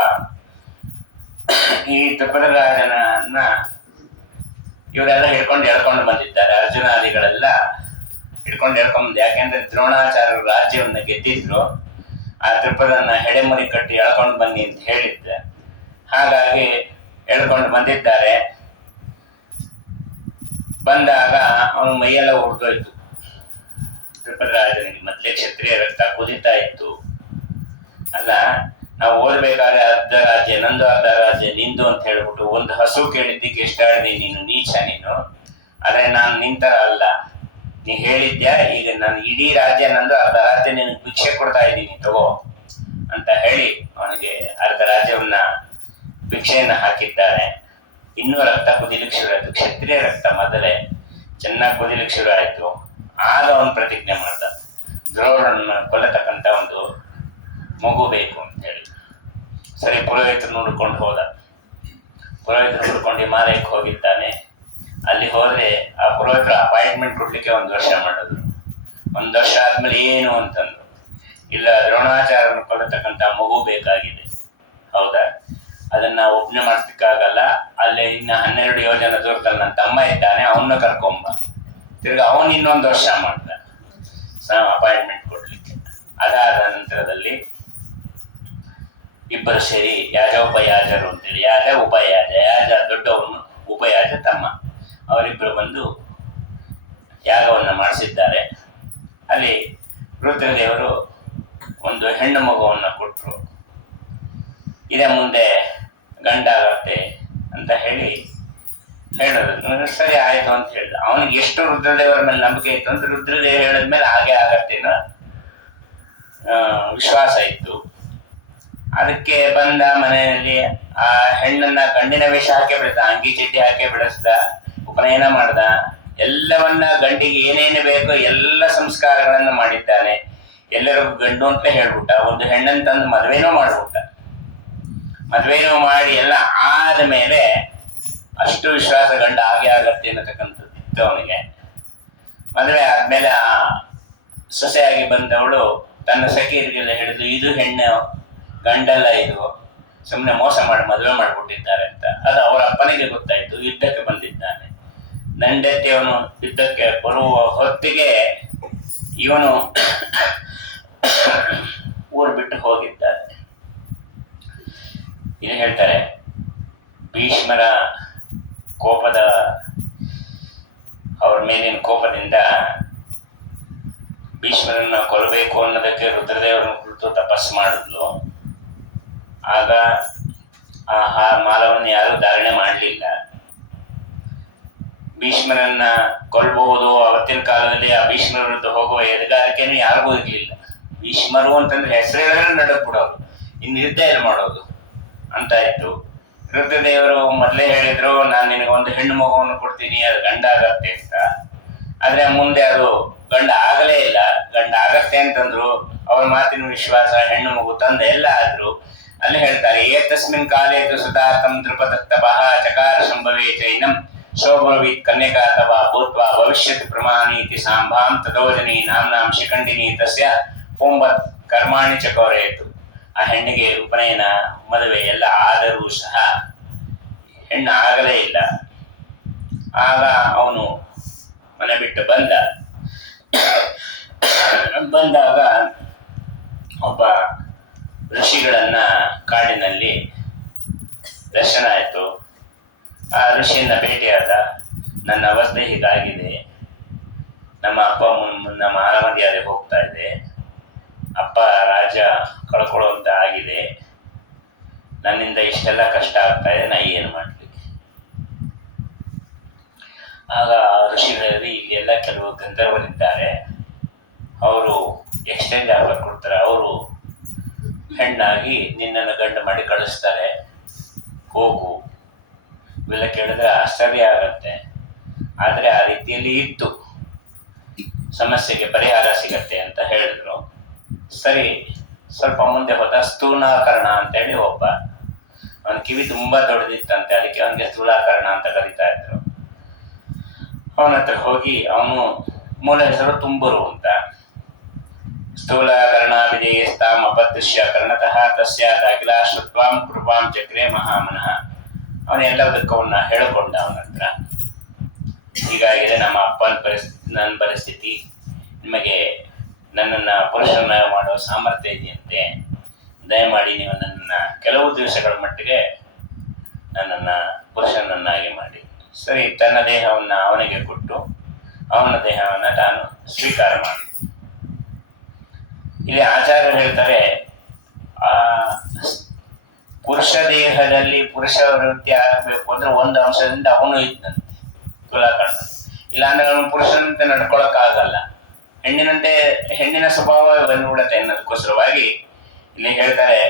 ಈ ದ್ರುಪದ ರಾಜನನ್ನ ಇವರೆಲ್ಲ ಎಳ್ಕೊಂಡು ಬಂದಿದ್ದಾರೆ. ಅರ್ಜುನಾದಿಗಳೆಲ್ಲ ಹಿಡ್ಕೊಂಡು ಯಾಕೆಂದ್ರೆ ದ್ರೋಣಾಚಾರ್ಯರು ರಾಜ್ಯವನ್ನು ಗೆದ್ದಿದ್ರು. ಆ ದ್ರುಪದನ್ನ ಹೆಡೆಮುರಿ ಕಟ್ಟಿ ಎಳ್ಕೊಂಡು ಬನ್ನಿ ಅಂತ ಹೇಳಿದ್ದೆ. ಹಾಗಾಗಿ ಎಳ್ಕೊಂಡು ಬಂದಿದ್ದಾರೆ. ಬಂದಾಗ ಅವನು ಮೈಯೆಲ್ಲ ಉರಿದೋಯ್ತು. ದ್ರುಪದರಾಜನಿಗೆ ಮೊದಲೇ ಕ್ಷತ್ರಿಯ ರಕ್ತ ಕುದಿತಾ ಇತ್ತು. ಅಲ್ಲ, ನಾವು ಓದ್ಬೇಕಾದ್ರೆ ಅರ್ಧ ರಾಜ್ಯ ನಂದು, ಅರ್ಧ ರಾಜ್ಯ ನಿಂದು ಅಂತ ಹೇಳ್ಬಿಟ್ಟು ಒಂದು ಹಸು ಕೇಳಿದ್ದಕ್ಕೆ ಎಷ್ಟಾಡಿದಿ ನೀನು, ನೀಚ ನೀನು. ಆದ್ರೆ ನಾನು ನಿಂತರ ಅಲ್ಲ, ನೀ ಹೇಳಿದ್ಯಾ, ಈಗ ನಾನು ಇಡೀ ರಾಜ್ಯ ನಂದು, ಅರ್ಧ ರಾಜ್ಯ ನಿನಗೆ ಭಿಕ್ಷೆ ಕೊಡ್ತಾ ಇದ್ದೀನಿ ತಗೋ ಅಂತ ಹೇಳಿ ಅವನಿಗೆ ಅರ್ಧ ರಾಜ್ಯವನ್ನ ಭಿಕ್ಷೆಯನ್ನ ಹಾಕಿದ್ದಾರೆ. ಇನ್ನೂ ರಕ್ತ ಕುದಿಲಿಕ್ಕೆ ಶುರು ಆಯ್ತು. ಕ್ಷತ್ರಿಯ ರಕ್ತ ಮೊದಲೇ ಚೆನ್ನಾಗಿ ಕುದಿಲಿಕ್ಕೆ ಶುರು ಆಯ್ತು. ಆಗ ಅವನು ಪ್ರತಿಜ್ಞೆ ಮಾಡ್ದ, ದ್ರೋಣರನ್ನ ಕೊಲ್ಲತಕ್ಕಂತ ಒಂದು ಮಗು ಬೇಕು ಅಂತ ಹೇಳಿ. ಸರಿ, ಪುರೋಹಿತರು ನೋಡ್ಕೊಂಡು ಹೋದ. ಪುರೋಹಿತರು ನೋಡ್ಕೊಂಡು ಹಿಮಾಲಯಕ್ಕೆ ಹೋಗಿದ್ದಾನೆ. ಅಲ್ಲಿ ಹೋದ್ರೆ ಆ ಪುರೋಹಿತರು ಅಪಾಯಿಂಟ್ಮೆಂಟ್ ಕೊಡ್ಲಿಕ್ಕೆ 1 ವರ್ಷ ಮಾಡಿದ್ರು. 1 ವರ್ಷ ಆದ್ಮೇಲೆ ಏನು ಅಂತಂದ್ರು, ಇಲ್ಲ ದ್ರೋಣಾಚಾರ್ಯರನ್ನು ಕೊಲ್ಲತಕ್ಕಂತ ಮಗು ಬೇಕಾಗಿದೆ. ಹೌದಾ, ಅದನ್ನ ಒಬ್ಬನೇ ಮಾಡಿಸ್ಲಿಕ್ಕಾಗಲ್ಲ, ಅಲ್ಲಿ ಇನ್ನ 12 ಯೋಜನೆ ದೂರದಲ್ಲಿ ನನ್ನ ತಮ್ಮ ಇದ್ದಾನೆ, ಅವನ್ನ ಕರ್ಕೊಂಬ. ತಿರ್ಗಿ ಅವನು ಇನ್ನೊಂದು ವರ್ಷ ಮಾಡ್ದ ಅಪಾಯಿಂಟ್ಮೆಂಟ್ ಕೊಡ್ಲಿಕ್ಕೆ. ಅದಾದ ನಂತರದಲ್ಲಿ ಇಬ್ಬರು ಸೇರಿ ಯಾಜೋಪಯಾಜರು ಅಂತೇಳಿ, ಯಾಜ ಉಪಯಾಜ, ಯಾಜ ದೊಡ್ಡವನು, ಉಪಯಾಜ ತಮ್ಮ, ಅವರಿಬ್ಬರು ಬಂದು ಯಾಗವನ್ನು ಮಾಡಿಸಿದ್ದಾರೆ. ಅಲ್ಲಿ ರುದ್ರದೇವರು ಒಂದು ಹೆಣ್ಣು ಮಗುವನ್ನು ಕೊಟ್ಟರು. ಇದೇ ಮುಂದೆ ಗಂಡ ಆಗತ್ತೆ ಅಂತ ಹೇಳಿ ಹೇಳಿದ್ರು. ಸರಿ ಆಯ್ತು ಅಂತ ಹೇಳಿದ. ಅವನಿಗೆ ಎಷ್ಟು ರುದ್ರದೇವರ ಮೇಲೆ ನಂಬಿಕೆ ಇತ್ತು ಅಂತ ರುದ್ರದೇವ ಹೇಳಿದ್ಮೇಲೆ ಹಾಗೆ ಆಗತ್ತೆ ಅನ್ನೋ ವಿಶ್ವಾಸ ಇತ್ತು. ಅದಕ್ಕೆ ಬಂದ ಮನೆಯಲ್ಲಿ ಆ ಹೆಣ್ಣನ್ನ ಗಂಡಿನ ವೇಷ ಹಾಕಿ ಬಿಡಿಸ್ದ, ಅಂಗಿ ಚಡ್ಡಿ ಹಾಕಿ ಬಿಡಿಸ್ದ, ಉಪನಯನ ಮಾಡ್ದ. ಎಲ್ಲವನ್ನ ಗಂಡಿಗೆ ಏನೇನು ಬೇಕೋ ಎಲ್ಲ ಸಂಸ್ಕಾರಗಳನ್ನ ಮಾಡಿದ್ದಾನೆ. ಎಲ್ಲರಿಗೂ ಗಂಡು ಅಂತ ಹೇಳ್ಬಿಟ್ಟ. ಒಂದು ಹೆಣ್ಣನ್ ತಂದು ಮದುವೆನೂ ಮಾಡ್ಬಿಟ್ಟ. ಮದುವೆನೂ ಮಾಡಿ ಎಲ್ಲ ಆದ ಮೇಲೆ ಅಷ್ಟು ವಿಶ್ವಾಸ ಗಂಡ ಹಾಗೆ ಆಗತ್ತೆ ಅನ್ನತಕ್ಕಂಥದ್ದು ಇತ್ತು ಅವನಿಗೆ. ಮದುವೆ ಆದ್ಮೇಲೆ ಆ ಸೊಸೆಯಾಗಿ ಬಂದವಳು ತನ್ನ ಸಖಿಯರಿಗೆಲ್ಲ ಹೇಳಿದ್ಲು, ಇದು ಹೆಣ್ಣು ಗಂಡಲ್ಲ, ಇದು ಸುಮ್ಮನೆ ಮೋಸ ಮಾಡಿ ಮದುವೆ ಮಾಡಿಬಿಟ್ಟಿದ್ದಾರೆ ಅಂತ. ಅದು ಅವರ ಅಪ್ಪನಿಗೆ ಗೊತ್ತಾಯ್ತು. ಯುದ್ಧಕ್ಕೆ ಬಂದಿದ್ದಾನೆ. ನಂಡೆತ್ತಿ ಅವನು ಯುದ್ಧಕ್ಕೆ ಬರುವ ಹೊತ್ತಿಗೆ ಇವನು ಊರು ಬಿಟ್ಟು ಹೋಗಿದ್ದಾನೆ. ಇದು ಹೇಳ್ತಾರೆ, ಭೀಷ್ಮರ ಅವ್ರ ಮೇಲಿನ ಕೋಪದಿಂದ ಭೀಷ್ಮರನ್ನ ಕೊಲ್ಲಬೇಕು ಅನ್ನೋದಕ್ಕೆ ರುದ್ರದೇವರನ್ನ ಕುರಿತು ತಪಸ್ಸು ಮಾಡಿದ್ಲು. ಆಗ ಆ ಮಾಲವನ್ನು ಯಾರೂ ಧಾರಣೆ ಮಾಡಲಿಲ್ಲ. ಭೀಷ್ಮರನ್ನ ಕೊಲ್ಬಹುದು. ಅವತ್ತಿನ ಕಾಲದಲ್ಲಿ ಆ ಭೀಷ್ಮರ ವಿರುದ್ಧ ಹೋಗುವ ಎದಗಾರಿಕೆನೂ ಯಾರಿಗೂ ಇರ್ಲಿಲ್ಲ. ಭೀಷ್ಮರು ಅಂತಂದ್ರೆ ಹೆಸರೇ ನಡಕ್ ಬಿಡೋದು, ಇನ್ನು ಯುದ್ಧ ಏನು ಮಾಡೋದು ಅಂತ ಇತ್ತು. ರುದ್ರದೇವರು ಮೊದಲೇ ಹೇಳಿದ್ರು, ನಾನು ನಿನಗೆ ಒಂದು ಹೆಣ್ಣು ಮಗುವನ್ನು ಕೊಡ್ತೀನಿ, ಅದು ಗಂಡ ಆಗತ್ತೆ ಅಂತ. ಆದ್ರೆ ಮುಂದೆ ಅದು ಗಂಡ ಆಗಲೇ ಇಲ್ಲ. ಗಂಡ ಆಗತ್ತೆ ಅಂತಂದ್ರು. ಅವ್ರ ಮಾತಿನ ವಿಶ್ವಾಸ, ಹೆಣ್ಣು ಮಗು ತಂದೆ ಎಲ್ಲ ಆದ್ರು. ಅಲ್ಲಿ ಹೇಳ್ತಾರೆ, ಏತಸ್ಮಿನ್ ಕಾಲೇ ತು ಸುತಾರ್ಥಂ ದ್ರುಪದಸ್ತಪಃ ಚಕಾರ ಶಂಭವೇ ಚೈನಂ ಶೋಭವೀತ್ ಕನ್ಯಕಾತವ ಭೂತ್ವಾ ಭವಿಷ್ಯತ್ ಪ್ರಮಾಣೀತಿ ಸಾಂಭಾಂ ತಥೋಜನಿ ನಾಮ್ನಾಂ ಶಿಖಂಡಿನಿ ತಸ್ಯ ಪುಂಬತ್ ಕರ್ಮಾಣಿ ಚಕೋರೇತು. ಆ ಹೆಣ್ಣಿಗೆ ಉಪನಯನ, ಮದುವೆ ಎಲ್ಲ ಆದರೂ ಸಹ ಹೆಣ್ಣು ಆಗಲೇ ಇಲ್ಲ. ಆಗ ಅವನು ಮನೆ ಬಿಟ್ಟು ಬಂದಾಗ ಒಬ್ಬ ಋಷಿಗಳನ್ನ ಕಾಡಿನಲ್ಲಿ ದರ್ಶನ ಆಯಿತು. ಆ ಋಷಿಯನ್ನ ಭೇಟಿಯಾದ. ನನ್ನ ಅವಸ್ಥೆ ಹೀಗಾಗಿದೆ, ನಮ್ಮ ಅಪ್ಪ ನಮ್ಮ ಮರ್ಯಾದೆ ಹೋಗ್ತಾ ಇದೆ, ಅಪ್ಪ ರಾಜ್ಯ ಕಳ್ಕೊಳ್ಳುವಂತ ಆಗಿದೆ, ನನ್ನಿಂದ ಇಷ್ಟೆಲ್ಲ ಕಷ್ಟ ಆಗ್ತಾ ಇದೆ, ನಾ ಏನು ಮಾಡಲಿ? ಆಗ ಋಷಿಗಳಲ್ಲಿ ಇಲ್ಲೆಲ್ಲ ಕೆಲವು ಗಂಧರ್ವರಿದ್ದಾರೆ, ಅವರು ಎಕ್ಸ್ಚೇಂಜ್ ಆಫರ್ ಕೊಡ್ತಾರೆ. ಅವರು ಹೆಣ್ಣಾಗಿ ನಿನ್ನನ್ನು ಗಂಡು ಮಾಡಿ ಕಳಿಸ್ತಾರೆ, ಹೋಗು. ಇವೆಲ್ಲ ಕೇಳಿದ್ರೆ ಆಶ್ಚರ್ಯ ಆಗತ್ತೆ. ಆದರೆ ಆ ರೀತಿಯಲ್ಲಿ ಇತ್ತು, ಸಮಸ್ಯೆಗೆ ಪರಿಹಾರ ಸಿಗತ್ತೆ ಅಂತ ಹೇಳಿದ್ರು. ಸರಿ, ಸ್ವಲ್ಪ ಮುಂದೆ ಹೋದ. ಸ್ಥೂಲಾಕರಣ ಅಂತೇಳಿ ಒಬ್ಬ, ಅವನ ಕಿವಿ ತುಂಬಾ ದೊಡ್ಡದಿತ್ತಂತೆ, ಅದಕ್ಕೆ ಅವನಿಗೆ ಸ್ಥೂಲಾಕರಣ ಅಂತ ಕರೀತಾ ಇದ್ರು. ಅವನ ಹತ್ರ ಹೋಗಿ, ಅವನು ಮೂಲ ಹೆಸರು ತುಂಬುರು ಅಂತ. ಸ್ಥೂಲಕರ್ಣಾಭಿಧೇಯಸ್ತಾಂ ಅಪದೃಶ್ಯ ಕರ್ಣತಃ ತಸ್ಯಾದ ಅಖಿಲ ಶ್ರುತ್ವಾಂ ಕೃಪಾಂ ಚಕ್ರೆ ಮಹಾಮನಃ. ಅವನೆಲ್ಲದಕ್ಕೂ ಅವನ್ನ ಹೇಳಿಕೊಂಡ ಅವನ ಹತ್ರ. ಹೀಗಾಗಿದೆ ನಮ್ಮ ಅಪ್ಪನ ನನ್ನ ಪರಿಸ್ಥಿತಿ, ನಿಮಗೆ ನನ್ನನ್ನು ಪುರುಷನ ಮಾಡೋ ಸಾಮರ್ಥ್ಯ ಇದೆಯಂತೆ, ದಯಮಾಡಿ ನೀವು ನನ್ನನ್ನು ಕೆಲವು ದಿವಸಗಳ ಮಟ್ಟಿಗೆ ನನ್ನನ್ನು ಪುರುಷನನ್ನಾಗಿ ಮಾಡಿ. ಸರಿ, ತನ್ನ ದೇಹವನ್ನು ಅವನಿಗೆ ಕೊಟ್ಟು ಅವನ ದೇಹವನ್ನು ತಾನು ಸ್ವೀಕಾರ ಮಾಡಿ. ಇಲ್ಲಿ ಆಚಾರ್ಯರು ಹೇಳ್ತಾರೆ, ಪುರುಷ ದೇಹದಲ್ಲಿ ಪುರುಷ ವೃತ್ತಿ ಆಗಬೇಕು ಅಂದ್ರೆ ಒಂದು ಅಂಶದಿಂದ ಅವನು ಇದ್ದಂತೆ ತುಲಾಕರ್ಣ. ಇಲ್ಲಾಂದ್ರೆ ಅವನು ಪುರುಷನಂತೆ ನಡ್ಕೊಳಕ್ಕಾಗಲ್ಲ, ಹೆಣ್ಣಿನ ಸ್ವಭಾವ ಬಂದ್ಬಿಡತ್ತೆ ಅನ್ನೋದಕ್ಕೋಸ್ಕರವಾಗಿ ಇಲ್ಲಿ ಹೇಳ್ತಾರೆ,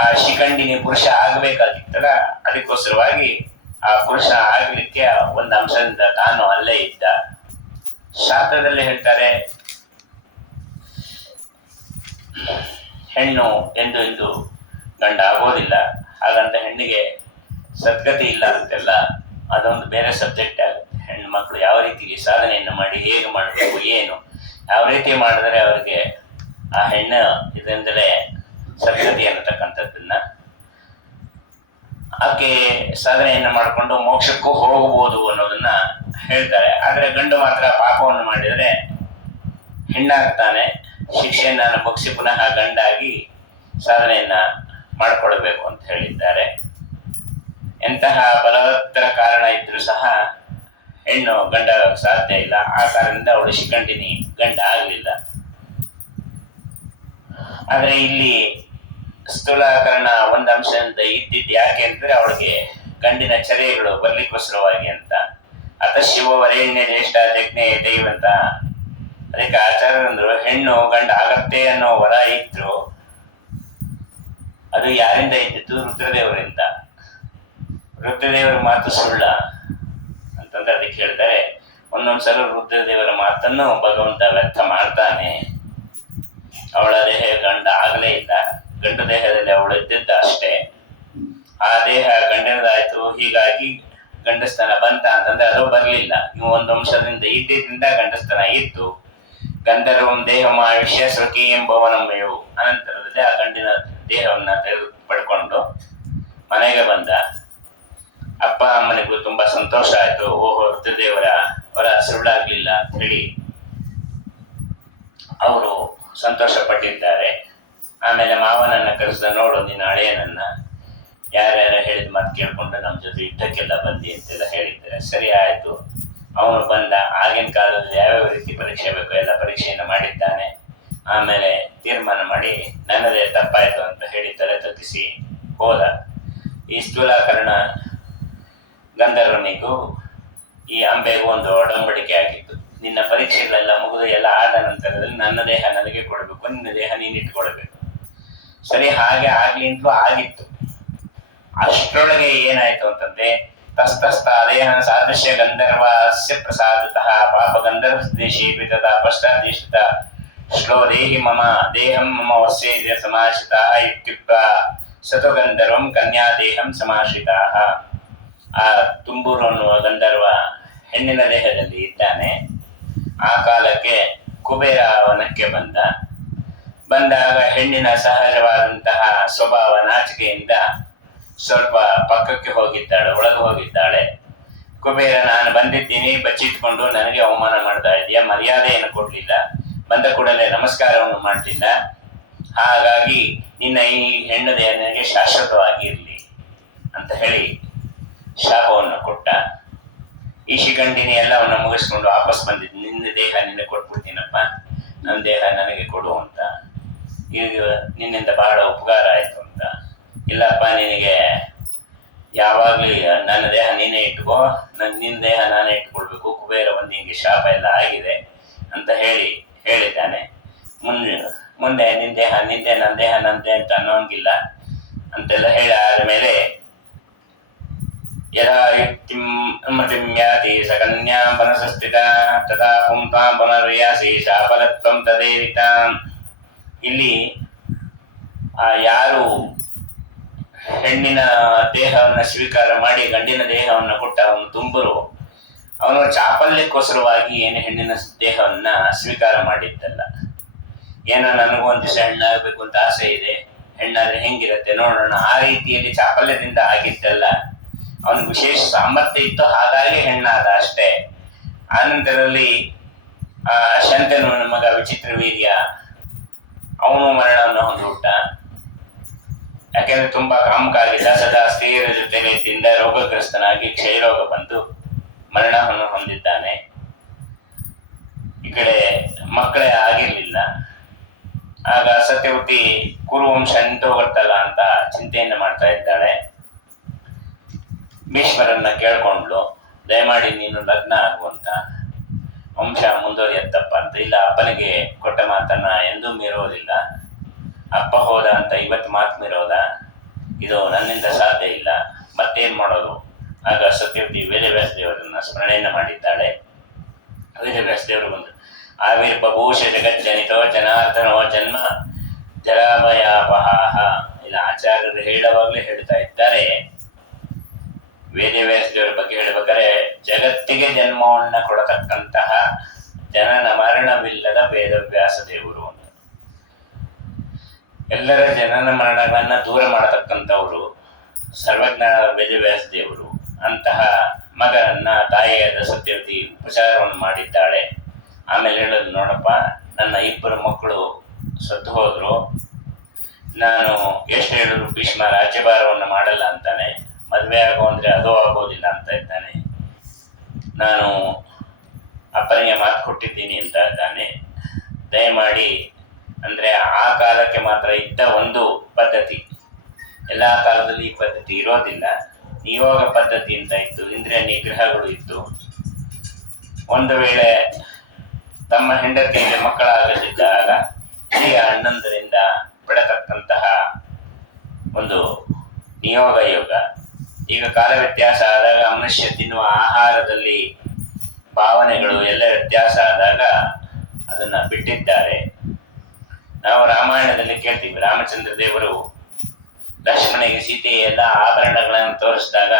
ಆ ಶಿಖಂಡಿನಿ ಪುರುಷ ಆಗ್ಬೇಕಾಗಿತ್ತಲ್ಲ, ಅದಕ್ಕೋಸ್ಕರವಾಗಿ ಆ ಪುರುಷ ಆಗ್ಲಿಕ್ಕೆ ಒಂದು ಅಂಶದಿಂದ ತಾನು ಅಲ್ಲೇ ಇದ್ದ. ಶಾಸ್ತ್ರದಲ್ಲಿ ಹೇಳ್ತಾರೆ, ಹೆಣ್ಣು ಎಂದು ಗಂಡ ಆಗೋದಿಲ್ಲ, ಹಾಗಂತ ಹೆಣ್ಣಿಗೆ ಸದ್ಗತಿ ಇಲ್ಲ ಅಂತೆಲ್ಲ, ಅದೊಂದು ಬೇರೆ ಸಬ್ಜೆಕ್ಟ್ ಆಗುತ್ತೆ. ಹೆಣ್ಣು ಮಕ್ಕಳು ಯಾವ ರೀತಿಗೆ ಸಾಧನೆಯನ್ನು ಮಾಡಿ ಹೇಗೆ ಮಾಡಬೇಕು, ಏನು ಯಾವ ರೀತಿ ಮಾಡಿದ್ರೆ ಅವರಿಗೆ ಆ ಹೆಣ್ಣು ಇದರಿಂದಲೇ ಸದ್ಗತಿ ಅನ್ನತಕ್ಕಂಥದ್ದನ್ನ ಆಕೆ ಸಾಧನೆಯನ್ನು ಮಾಡಿಕೊಂಡು ಮೋಕ್ಷಕ್ಕೂ ಹೋಗಬಹುದು ಅನ್ನೋದನ್ನ ಹೇಳ್ತಾರೆ. ಆದರೆ ಗಂಡು ಮಾತ್ರ ಪಾಪವನ್ನು ಮಾಡಿದರೆ ಹೆಣ್ಣಾಗ್ತಾನೆ, ಶಿಕ್ಷೆಯನ್ನು ಅನುಭವಿಸಿ ಪುನಃ ಗಂಡಾಗಿ ಸಾಧನೆಯನ್ನ ಮಾಡಿಕೊಳ್ಬೇಕು ಅಂತ ಹೇಳಿದ್ದಾರೆ. ಎಂತಹ ಬಲವತ್ತರ ಕಾರಣ ಇದ್ರೂ ಸಹ ಹೆಣ್ಣು ಗಂಡ ಸಾಧ್ಯ ಇಲ್ಲ. ಆ ಕಾರಣದಿಂದ ಅವಳು ಶಿಖಂಡಿನಿ ಗಂಡ ಆಗಲಿಲ್ಲ. ಆದರೆ ಇಲ್ಲಿ ಸ್ಥೂಲಕರಣ ಒಂದು ಅಂಶದಿಂದ ಇದ್ದಿದ್ದು ಯಾಕೆ ಅಂದ್ರೆ ಅವಳಿಗೆ ಗಂಡಿನ ಚರ್ಯಗಳು ಬರ್ಲಿಕ್ಕೋಸ್ಕರವಾಗಿ ಅಂತ. ಅತ ಶಿವವರೇಣ್ಯ ಜ್ಯೇಷ್ಠ ಜಜ್ಞೆ ದೈವಂತ. ಅದಕ್ಕೆ ಆಚಾರ್ಯರಂದ್ರು, ಹೆಣ್ಣು ಗಂಡ ಆಗತ್ತೆ ಅನ್ನೋ ವರ ಇದ್ರು ಅದು ಯಾರಿಂದ ಇದ್ದಿದ್ದು? ರುದ್ರದೇವರಿಂದ. ರುದ್ರದೇವರ ಮಾತು ಸುಳ್ಳ ಅಂತಂದ್ರೆ ಅದಕ್ಕೆ ಹೇಳ್ತಾರೆ, ಒಂದೊಂದ್ಸಲ ರುದ್ರದೇವರ ಮಾತನ್ನು ಭಗವಂತ ವ್ಯರ್ಥ ಮಾಡ್ತಾನೆ. ಅವಳ ದೇಹ ಗಂಡ ಆಗಲೇ ಇಲ್ಲ, ಗಂಡು ದೇಹದಲ್ಲಿ ಅವಳು ಇದ್ದಿದ್ದ ಅಷ್ಟೇ. ಆ ದೇಹ ಗಂಡನದಾಯ್ತು, ಹೀಗಾಗಿ ಗಂಡಸ್ತನ ಬಂತ ಅಂತಂದ್ರೆ ಅದು ಬರ್ಲಿಲ್ಲ. ನೀವು ಒಂದು ಅಂಶದಿಂದ ಇದ್ದಿದ್ದರಿಂದ ಗಂಡಸ್ತನ ಇತ್ತು. ಗಂಧರ್ವಂ ದೇಹಮ ಆಯುಷ್ಯ ಸ್ವಕೀಯಂ ಭವನಂಬಯು. ಅನಂತರದಲ್ಲಿ ಆ ಗಂಡಿನ ದೇಹವನ್ನ ತೆಗೆದು ಪಡ್ಕೊಂಡು ಮನೆಗೆ ಬಂದ. ಅಪ್ಪ ಅಮ್ಮನಿಗೂ ತುಂಬಾ ಸಂತೋಷ ಆಯ್ತು. ಓಹೋ, ರುದ್ರದೇವರ ವರ ಸುಳ್ಳಾಗ್ಲಿಲ್ಲ ಅಂತ ಹೇಳಿ ಅವರು ಸಂತೋಷ ಪಟ್ಟಿದ್ದಾರೆ. ಆಮೇಲೆ ಮಾವನನ್ನ ಕರೆಸಿದ, ನೋಡು ನಿನ್ನ ಹಳೆಯನನ್ನ, ಯಾರ್ಯಾರ ಹೇಳಿದ ಮಾತು ಕೇಳ್ಕೊಂಡು ನಮ್ಮ ಜೊತೆ ಯುದ್ಧಕ್ಕೆಲ್ಲ ಬಂದಿ ಅಂತೆಲ್ಲ ಹೇಳಿದ್ದಾರೆ. ಸರಿ ಆಯ್ತು. ಅವನು ಬಂದ. ಆಗಿನ ಕಾಲದಲ್ಲಿ ಯಾವ್ಯಾವ ರೀತಿ ಪರೀಕ್ಷೆ ಬೇಕೋ ಎಲ್ಲ ಪರೀಕ್ಷೆಯನ್ನು ಮಾಡಿದ್ದಾನೆ. ಆಮೇಲೆ ತೀರ್ಮಾನ ಮಾಡಿ ನನ್ನದೇ ತಪ್ಪಾಯ್ತು ಅಂತ ಹೇಳಿ ತಲೆ ತಗ್ಗಿಸಿ ಹೋದ. ಈ ಸ್ಥೂಲಕರಣ ಗಂಧರ್ವನಿಗೂ ಈ ಅಂಬೆಗೂ ಒಂದು ಒಡಂಬಡಿಕೆ ಆಗಿತ್ತು. ನಿನ್ನ ಪರೀಕ್ಷೆಗಳೆಲ್ಲ ಮುಗಿದು ಎಲ್ಲ ಆದ ನಂತರದಲ್ಲಿ ನನ್ನ ದೇಹ ನನಗೆ ಕೊಡಬೇಕು, ನಿನ್ನ ದೇಹ ನೀನು ಇಟ್ಕೊಳ್ಬೇಕು. ಸರಿ, ಹಾಗೆ ಆಗ್ಲಿ ಅಂತಲೂ ಆಗಿತ್ತು. ಅಷ್ಟರೊಳಗೆ ಏನಾಯ್ತು ಅಂತಂದ್ರೆ, ತಸ್ತಸ್ತ ದೇಹ ಸಾದೃಶ್ಯ ಗಂಧರ್ವಸ್ಯ ಪ್ರಸಾದತಃ ಪಾಪ ಗಂಧರ್ವ ದೇಶೇ ತಥಾ ಪಶ್ಚಾದೇಶಿತ ಶ್ಲೋ ದೇಹಿ ಮಮ ದೇಹಂ ಮಮ ವಸ್ಯೇಂದ್ರಿಯ ಸಮಾಶ್ರಿತಃ ಇತ್ಯುಕ್ತ ಸತು ಗಂಧರ್ವಂ ಕನ್ಯಾ ದೇಹಂ ಸಮಾಶ್ರಿತಃ. ಆ ತುಂಬೂರು ಅನ್ನುವ ಗಂಧರ್ವ ಹೆಣ್ಣಿನ ದೇಹದಲ್ಲಿ ಇದ್ದಾನೆ. ಆ ಕಾಲಕ್ಕೆ ಕುಬೇರ ವನಕ್ಕೆ ಬಂದಾಗ ಹೆಣ್ಣಿನ ಸಹಜವಾದಂತಹ ಸ್ವಭಾವ ನಾಚಿಕೆಯಿಂದ ಸ್ವಲ್ಪ ಪಕ್ಕಕ್ಕೆ ಹೋಗಿದ್ದಾಳೆ, ಒಳಗೆ ಹೋಗಿದ್ದಾಳೆ. ಕುಬೇರ, ನಾನು ಬಂದಿದ್ದೀನಿ, ಬಚ್ಚಿಟ್ಕೊಂಡು ನನಗೆ ಅವಮಾನ ಮಾಡ್ತಾ ಇದೆಯಾ, ಮರ್ಯಾದೆಯನ್ನು ಕೊಡ್ಲಿಲ್ಲ, ಬಂದ ಕೂಡಲೇ ನಮಸ್ಕಾರವನ್ನು ಮಾಡಲಿಲ್ಲ, ಹಾಗಾಗಿ ನಿನ್ನ ಈ ಹೆಣ್ಣು ದೇಹ ನನಗೆ ಶಾಶ್ವತವಾಗಿ ಇರಲಿ ಅಂತ ಹೇಳಿ ಶಾಪವನ್ನು ಕೊಟ್ಟ. ಈ ಶಿಖಂಡಿನಿ ಎಲ್ಲವನ್ನು ಮುಗಿಸ್ಕೊಂಡು ವಾಪಸ್ ಬಂದಿದ್ದು, ನಿನ್ನ ದೇಹ ನಿನ್ನೆ ಕೊಟ್ಬಿಡ್ತೀನಪ್ಪ, ನನ್ನ ದೇಹ ನನಗೆ ಕೊಡು ಅಂತ. ಈಗ ನಿನ್ನಿಂದ ಬಹಳ ಉಪಕಾರ ಆಯ್ತು ಅಂತ. ಇಲ್ಲಪ್ಪ, ನಿನಗೆ ಯಾವಾಗಲೂ ನನ್ನ ದೇಹ ನೀನೇ ಇಟ್ಕೋ, ನಿನ್ನ ದೇಹ ನಾನೇ ಇಟ್ಕೊಳ್ಬೇಕು, ಕುಬೇರ ಒಂದು ಹಿಂಗೆ ಶಾಪ ಎಲ್ಲ ಆಗಿದೆ ಅಂತ ಹೇಳಿದ್ದಾನೆ. ಮುಂದೆ ನಿನ್ನ ದೇಹ ನಿಂದೆ, ನನ್ನ ದೇಹ ನಂದೆ ಅಂತ ಅನ್ನೋಂಗಿಲ್ಲ ಅಂತೆಲ್ಲ ಹೇಳಿ ಆದಮೇಲೆ ಯದಾ ಯುಕ್ತಿಂ ಯಾತಿ ಸಕನ್ಯಾಂ ಪನಸಸ್ಥಿತ ತಥಾ ಪುಂಸಾಂ ಪುನರ್ಯಾಸಿ ಶಾಪಲತ್ವಂ ತದೇವಿತಾಂ. ಇಲ್ಲಿ ಯಾರು ಹೆಣ್ಣಿನ ದೇಹವನ್ನು ಸ್ವೀಕಾರ ಮಾಡಿ ಗಂಡಿನ ದೇಹವನ್ನು ಕೊಟ್ಟ ಅವನು ತುಂಬರು, ಅವನು ಚಾಪಲ್ಯಕ್ಕೋಸ್ಕರವಾಗಿ ಏನು ಹೆಣ್ಣಿನ ದೇಹವನ್ನ ಸ್ವೀಕಾರ ಮಾಡಿದ್ದಲ್ಲ. ಏನೋ ನನಗೂ ಒಂದು ದಿವಸ ಹೆಣ್ಣಾಗಬೇಕು ಅಂತ ಆಸೆ ಇದೆ, ಹೆಣ್ಣಾದ್ರೆ ಹೆಂಗಿರುತ್ತೆ ನೋಡೋಣ, ಆ ರೀತಿಯಲ್ಲಿ ಚಾಪಲ್ಯದಿಂದ ಆಗಿದ್ದಲ್ಲ. ಅವನಿಗೆ ವಿಶೇಷ ಸಾಮರ್ಥ್ಯ ಇತ್ತು, ಹಾಗಾಗಿ ಹೆಣ್ಣಾದ ಅಷ್ಟೇ. ಆನಂತರದಲ್ಲಿ ಶಂತನುವಿನ ಮಗ ವಿಚಿತ್ರ ವೀರ್ಯ, ಅವನು ಮರಣವನ್ನು ಹೊಂದಿಬಿಟ್ಟ. ಯಾಕೆಂದ್ರೆ ತುಂಬಾ ಕಾಮುಕಾಗಿದ್ದ, ಸದಾ ಸ್ತ್ರೀಯರ ಜೊತೆಲಿದ್ದಿಂದ ರೋಗಗ್ರಸ್ತನಾಗಿ ಕ್ಷಯರೋಗ ಬಂದು ಮರಣವನ್ನು ಹೊಂದಿದ್ದಾನೆ. ಈ ಕಡೆ ಮಕ್ಕಳೇ ಆಗಿರ್ಲಿಲ್ಲ. ಆಗ ಸತ್ಯವತಿ ಕುರುವಂಶ ನಿಂತೋಗುತ್ತಲ್ಲ ಅಂತ ಚಿಂತೆಯನ್ನು ಮಾಡ್ತಾ ಇದ್ದಾಳೆ. ಭೀಷ್ಮರನ್ನ ಕೇಳ್ಕೊಂಡ್ಲು, ದಯಮಾಡಿ ನೀನು ಲಗ್ನ ಆಗುವಂತ, ವಂಶ ಮುಂದುವರಿಯತ್ತಪ್ಪ ಅಂತ. ಇಲ್ಲ, ಅಪ್ಪನಿಗೆ ಕೊಟ್ಟ ಮಾತನ್ನ ಎಂದೂ ಮೀರೋದಿಲ್ಲ, ಅಪ್ಪ ಹೋದ ಅಂತ ಇವತ್ತು ಮಾತು ಮೀರೋದ, ಇದು ನನ್ನಿಂದ ಸಾಧ್ಯ ಇಲ್ಲ, ಮತ್ತೇನ್ ಮಾಡೋದು. ಆಗ ಸತ್ಯವತಿ ವೇದವ್ಯಾಸ ದೇವರನ್ನ ಸ್ಮರಣೆಯನ್ನು ಮಾಡಿದ್ದಾಳೆ. ವೇದವ್ಯಾಸ ದೇವರು ಬಂದು, ಆವಿರ್ಬಭೂಷ ಜಗಜ್ಜನಿತೋ ಜನಾರ್ದನೋ ಜನ್ಮ ಜರಾಭಯಾಪಹಾಹ. ಇಲ್ಲ, ಆಚಾರ್ಯರು ಹೇಳುವಾಗಲೇ ಹೇಳ್ತಾ ಇದ್ದಾರೆ. ವೇದವ್ಯಾಸ ದೇವರ ಬಗ್ಗೆ ಹೇಳ್ಬೇಕಾದ್ರೆ, ಜಗತ್ತಿಗೆ ಜನ್ಮವನ್ನ ಕೊಡತಕ್ಕಂತಹ ಜನನ ಮರಣವಿಲ್ಲದ ವೇದವ್ಯಾಸ ದೇವರು ಅಂತ. ಎಲ್ಲರ ಜನನ ಮರಣಗಳನ್ನ ದೂರ ಮಾಡತಕ್ಕಂಥವರು ಸರ್ವಜ್ಞ ವೇದವ್ಯಾಸ ದೇವರು. ಅಂತಹ ಮಗನನ್ನ ತಾಯಿಯಾದ ಸತ್ಯವತಿ ಉಪಚಾರವನ್ನು ಮಾಡಿದ್ದಾಳೆ. ಆಮೇಲೆ ಹೇಳೋದು, ನೋಡಪ್ಪ, ನನ್ನ ಇಬ್ಬರು ಮಕ್ಕಳು ಸತ್ತು ಹೋದ್ರು, ನಾನು ಎಷ್ಟು ಹೇಳಿದ್ರು ಭೀಷ್ಮ ರಾಜ್ಯಭಾರವನ್ನು ಮಾಡಲ್ಲ ಅಂತಾನೆ, ಮದುವೆ ಆಗೋ ಅಂದ್ರೆ ಅದು ಆಗೋದಿಲ್ಲ ಅಂತ ಇದ್ದಾನೆ, ನಾನು ಅಪ್ಪನಿಗೆ ಮಾತು ಕೊಟ್ಟಿದ್ದೀನಿ ಅಂತ ಇದ್ದಾನೆ. ದಯಮಾಡಿ, ಅಂದ್ರೆ ಆ ಕಾಲಕ್ಕೆ ಮಾತ್ರ ಇದ್ದ ಒಂದು ಪದ್ಧತಿ, ಎಲ್ಲ ಕಾಲದಲ್ಲಿ ಈ ಪದ್ಧತಿ ಇರೋದಿಲ್ಲ. ನಿಯೋಗ ಪದ್ಧತಿ ಅಂತ ಇತ್ತು, ಇಂದ್ರಿಯ ನಿಗ್ರಹಗಳು ಇತ್ತು. ಒಂದು ವೇಳೆ ತಮ್ಮ ಹೆಂಡತಿಗೆ ಮಕ್ಕಳಾಗದಿದ್ದಾಗ ಹಿರಿಯ ಅಣ್ಣಂದರಿಂದ ಬಿಡತಕ್ಕಂತಹ ಒಂದು ನಿಯೋಗ ಯೋಗ. ಈಗ ಕಾಲ ವ್ಯತ್ಯಾಸ ಆದಾಗ, ಮನುಷ್ಯ ತಿನ್ನುವ ಆಹಾರದಲ್ಲಿ ಭಾವನೆಗಳು ಎಲ್ಲ ವ್ಯತ್ಯಾಸ ಆದಾಗ ಅದನ್ನ ಬಿಟ್ಟಿದ್ದಾರೆ. ನಾವು ರಾಮಾಯಣದಲ್ಲಿ ಕೇಳ್ತೀವಿ, ರಾಮಚಂದ್ರ ದೇವರು ಲಕ್ಷ್ಮಣನಿಗೆ ಸೀತೆಯ ಎಲ್ಲ ಆಭರಣಗಳನ್ನು ತೋರಿಸಿದಾಗ,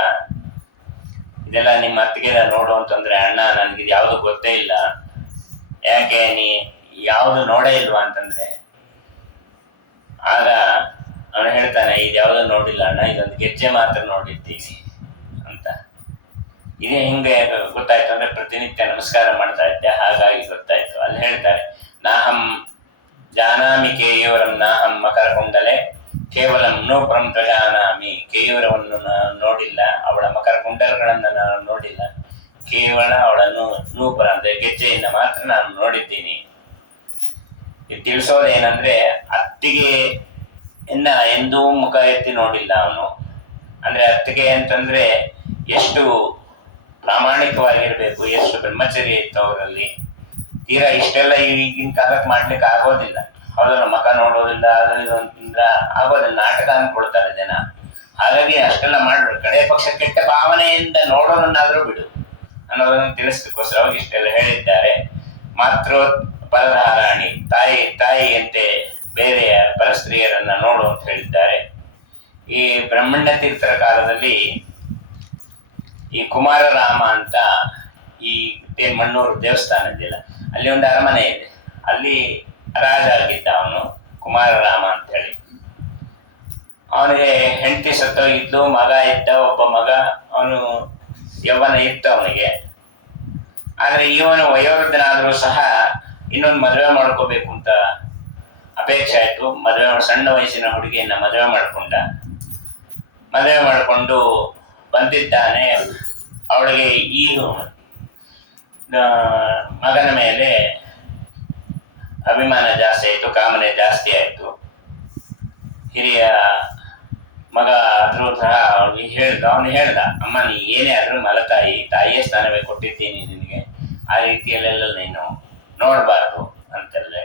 ಇದೆಲ್ಲ ನಿಮ್ಮ ಅತ್ತಿಗೆ ನೋಡು ಅಂತಂದ್ರೆ, ಅಣ್ಣ ನನಗಿದು ಯಾವುದು ಗೊತ್ತೇ ಇಲ್ಲ, ಯಾಕೆ ನೀ ಯಾವುದು ನೋಡೇ ಇಲ್ವಾ ಅಂತಂದ್ರೆ, ಆಗ ಅವನು ಹೇಳ್ತಾನೆ, ಇದು ಯಾವುದು ನೋಡಿಲ್ಲ ಅಣ್ಣ, ಇದೊಂದು ಗೆಜ್ಜೆ ಮಾತ್ರ ನೋಡಿದ್ದೀನಿ ಅಂತ. ಇದೇ ಹಿಂಗೆ ಗೊತ್ತಾಯ್ತು ಅಂದ್ರೆ, ಪ್ರತಿನಿತ್ಯ ನಮಸ್ಕಾರ ಮಾಡ್ತಾ ಇದ್ದೆ, ಹಾಗಾಗಿ ಗೊತ್ತಾಯ್ತು. ಅಲ್ಲಿ ಹೇಳ್ತಾರೆ, ನಾಹಂ ಜಾನಾಮಿ ಕೇಯೂರಂ ನಾಹಂ ಮಕರ ಕುಂಡಲೆ ಕೇವಲಂ ನೂಪುರಂ ಪ್ರಜಾನಾಮಿ. ಕೇಯೂರವನ್ನು ನಾನು ನೋಡಿಲ್ಲ, ಅವಳ ಮಕರ ಕುಂಡಲಗಳನ್ನು ನಾನು ನೋಡಿಲ್ಲ, ಕೇವಲ ಅವಳ ನೂಪುರ ಅಂದ್ರೆ ಗೆಜ್ಜೆಯಿಂದ ಮಾತ್ರ ನಾನು ನೋಡಿದ್ದೀನಿ. ಇದು ತಿಳಿಸೋದೇನಂದ್ರೆ, ಅತ್ತಿಗೆ ಎಂದೂ ಮುಖ ಎತ್ತಿ ನೋಡಿಲ್ಲ ಅವನು. ಅಂದ್ರೆ ಅತ್ತಿಗೆ ಅಂತಂದ್ರೆ ಎಷ್ಟು ಪ್ರಾಮಾಣಿಕವಾಗಿರ್ಬೇಕು, ಎಷ್ಟು ಬ್ರಹ್ಮಚರ್ಯ ಇತ್ತು ಅವರಲ್ಲಿ. ತೀರಾ ಇಷ್ಟೆಲ್ಲ ಈಗಿನ ಕಾಲಕ್ಕೆ ಮಾಡ್ಲಿಕ್ಕೆ ಆಗೋದಿಲ್ಲ. ಹೌದಲ್ಲ, ಮಖ ನೋಡೋದಿಲ್ಲ, ಅದು ಇದು ಅಂತಂದ್ರೆ ಆಗೋದಿಲ್ಲ, ನಾಟಕ ಅನ್ಕೊಳ್ತಾರೆ ಜನ. ಹಾಗಾಗಿ ಅಷ್ಟೆಲ್ಲ ಮಾಡ್ಬಿಡು, ಕಡೆ ಪಕ್ಷ ಕೆಟ್ಟ ಭಾವನೆಯಿಂದ ನೋಡೋದನ್ನಾದ್ರೂ ಬಿಡು ಅನ್ನೋದನ್ನು ತಿಳಿಸ್ಲಿಕ್ಕೋಸ್ಕರವಾಗಿ ಇಷ್ಟೆಲ್ಲ ಹೇಳಿದ್ದಾರೆ. ಮಾತೃ ಪರಧಾರಾಣಿ, ತಾಯಿಯಂತೆ ಬೇರೆಯ ಪರಸ್ತ್ರೀಯರನ್ನ ನೋಡು ಅಂತ ಹೇಳಿದ್ದಾರೆ. ಈ ಬ್ರಹ್ಮಣ್ಯ ತೀರ್ಥರ ಕಾಲದಲ್ಲಿ ಈ ಕುಮಾರರಾಮ ಅಂತ ಈ ಮಣ್ಣೂರು ದೇವಸ್ಥಾನ ಇದೆಯಲ್ಲ, ಅಲ್ಲಿ ಒಂದು ಅರಮನೆ ಇದೆ. ಅಲ್ಲಿ ರಾಜ ಆಗಿದ್ದ ಅವನು ಕುಮಾರರಾಮ ಅಂತ ಹೇಳಿ. ಅವನಿಗೆ ಹೆಂಡತಿ ಸತ್ತೋಗಿದ್ಲು, ಮಗ ಇದ್ದ, ಒಬ್ಬ ಮಗ. ಅವನು ಯೌವನ ಇತ್ತು ಅವನಿಗೆ. ಆದರೆ ಇವನು ವಯೋವೃದ್ಧನಾದರೂ ಸಹ ಇನ್ನೊಂದು ಮದುವೆ ಮಾಡ್ಕೋಬೇಕು ಅಂತ ಅಪೇಕ್ಷೆ ಆಯಿತು. ಸಣ್ಣ ವಯಸ್ಸಿನ ಹುಡುಗಿಯನ್ನು ಮದುವೆ ಮಾಡಿಕೊಂಡು ಬಂದಿದ್ದಾನೆ. ಅವಳಿಗೆ ಈ ಮಗನ ಮೇಲೆ ಅಭಿಮಾನ ಜಾಸ್ತಿ ಆಯಿತು, ಕಾಮನೆ ಜಾಸ್ತಿ ಆಯಿತು. ಹಿರಿಯ ಮಗ ಆದರೂ ಸಹ ಅವನು ಹೇಳ್ದ, ಅಮ್ಮ ನೀ ಏನೇ ಆದರೂ ತಾಯಿಯೇ ಸ್ಥಾನವೇ ಕೊಟ್ಟಿದ್ದೀನಿ ನಿನಗೆ, ಆ ರೀತಿಯಲ್ಲೆಲ್ಲ ನೀನು ನೋಡಬಾರ್ದು ಅಂತಂದ್ರೆ.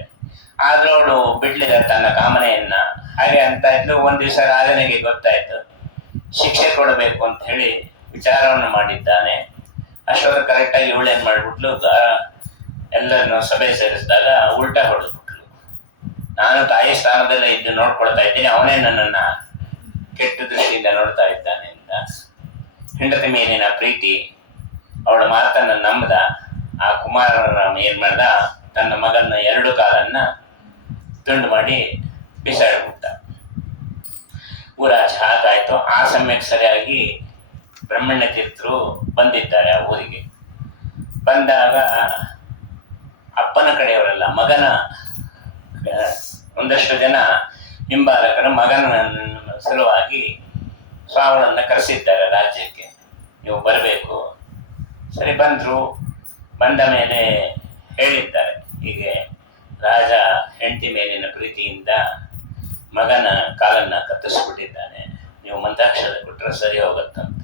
ಆದರೂ ಅವಳು ಬಿಡ್ಲಿಲ್ಲ ತನ್ನ ಕಾಮನೆಯನ್ನ. ಹಾಗೆ ಅಂತ ಇದ್ಲು. ಒಂದ್ ದಿವಸ ರಾಜನಿಗೆ ಗೊತ್ತಾಯ್ತು, ಶಿಕ್ಷೆ ಕೊಡಬೇಕು ಅಂತ ಹೇಳಿ ವಿಚಾರವನ್ನು ಮಾಡಿದ್ದಾನೆ. ಅಷ್ಟೊಂದು ಕರೆಕ್ಟಾಗಿ ಇವಳೇನ್ ಮಾಡ್ಬಿಟ್ಲು, ಎಲ್ಲರನ್ನು ಸಭೆ ಸೇರಿಸಿದಾಗ ಉಲ್ಟಾ ಹೊಡೆದ್ಬಿಟ್ಲು. ನಾನು ತಾಯಿ ಸ್ಥಾನದಲ್ಲೇ ಇದ್ದು ನೋಡ್ಕೊಳ್ತಾ ಇದ್ದೀನಿ, ಅವನೇ ನನ್ನನ್ನ ಕೆಟ್ಟ ದೃಷ್ಟಿಯಿಂದ ನೋಡ್ತಾ ಇದ್ದಾನೆ ಅಂತ. ಹೆಂಡತಿ ಮೇಲಿನ ಪ್ರೀತಿ, ಅವಳ ಮಾತನ್ನ ನಂಬದ ಆ ಕುಮಾರರಾಮ ಏನ್ ಮಾಡ್ದ, ತನ್ನ ಮಗನ 2 ಕಾಲನ್ನ ತುಂಡು ಮಾಡಿ ಬಿಸಾಡ್ಬಿಟ್ಟ. ಊರಾಚೆ ಹಾಕಾಯ್ತು. ಆ ಸಮಯಕ್ಕೆ ಸರಿಯಾಗಿ ಬ್ರಹ್ಮಣ್ಯ ತೀರ್ಥರು ಬಂದಿದ್ದಾರೆ ಆ ಊರಿಗೆ. ಬಂದಾಗ ಅಪ್ಪನ ಕಡೆಯವರಲ್ಲ, ಮಗನ ಒಂದಷ್ಟು ಜನ ಹಿಂಬಾಲಕರು ಮಗನ ಸಲುವಾಗಿ ಸ್ವಾಮಿಗಳನ್ನ ಕರೆಸಿದ್ದಾರೆ ರಾಜ್ಯಕ್ಕೆ, ನೀವು ಬರಬೇಕು. ಸರಿ, ಬಂದರು. ಬಂದ ಮೇಲೆ ಹೇಳಿದ್ದಾರೆ, ಹೀಗೆ ರಾಜ ಹೆಂಡತಿ ಮೇಲಿನ ಪ್ರೀತಿಯಿಂದ ಮಗನ ಕಾಲನ್ನ ಕತ್ತರಿಸ್ಬಿಟ್ಟಿದ್ದಾನೆ, ನೀವು ಮಂತ್ರಾಕ್ಷರ ಕೊಟ್ಟರೆ ಸರಿ ಹೋಗುತ್ತಂತ.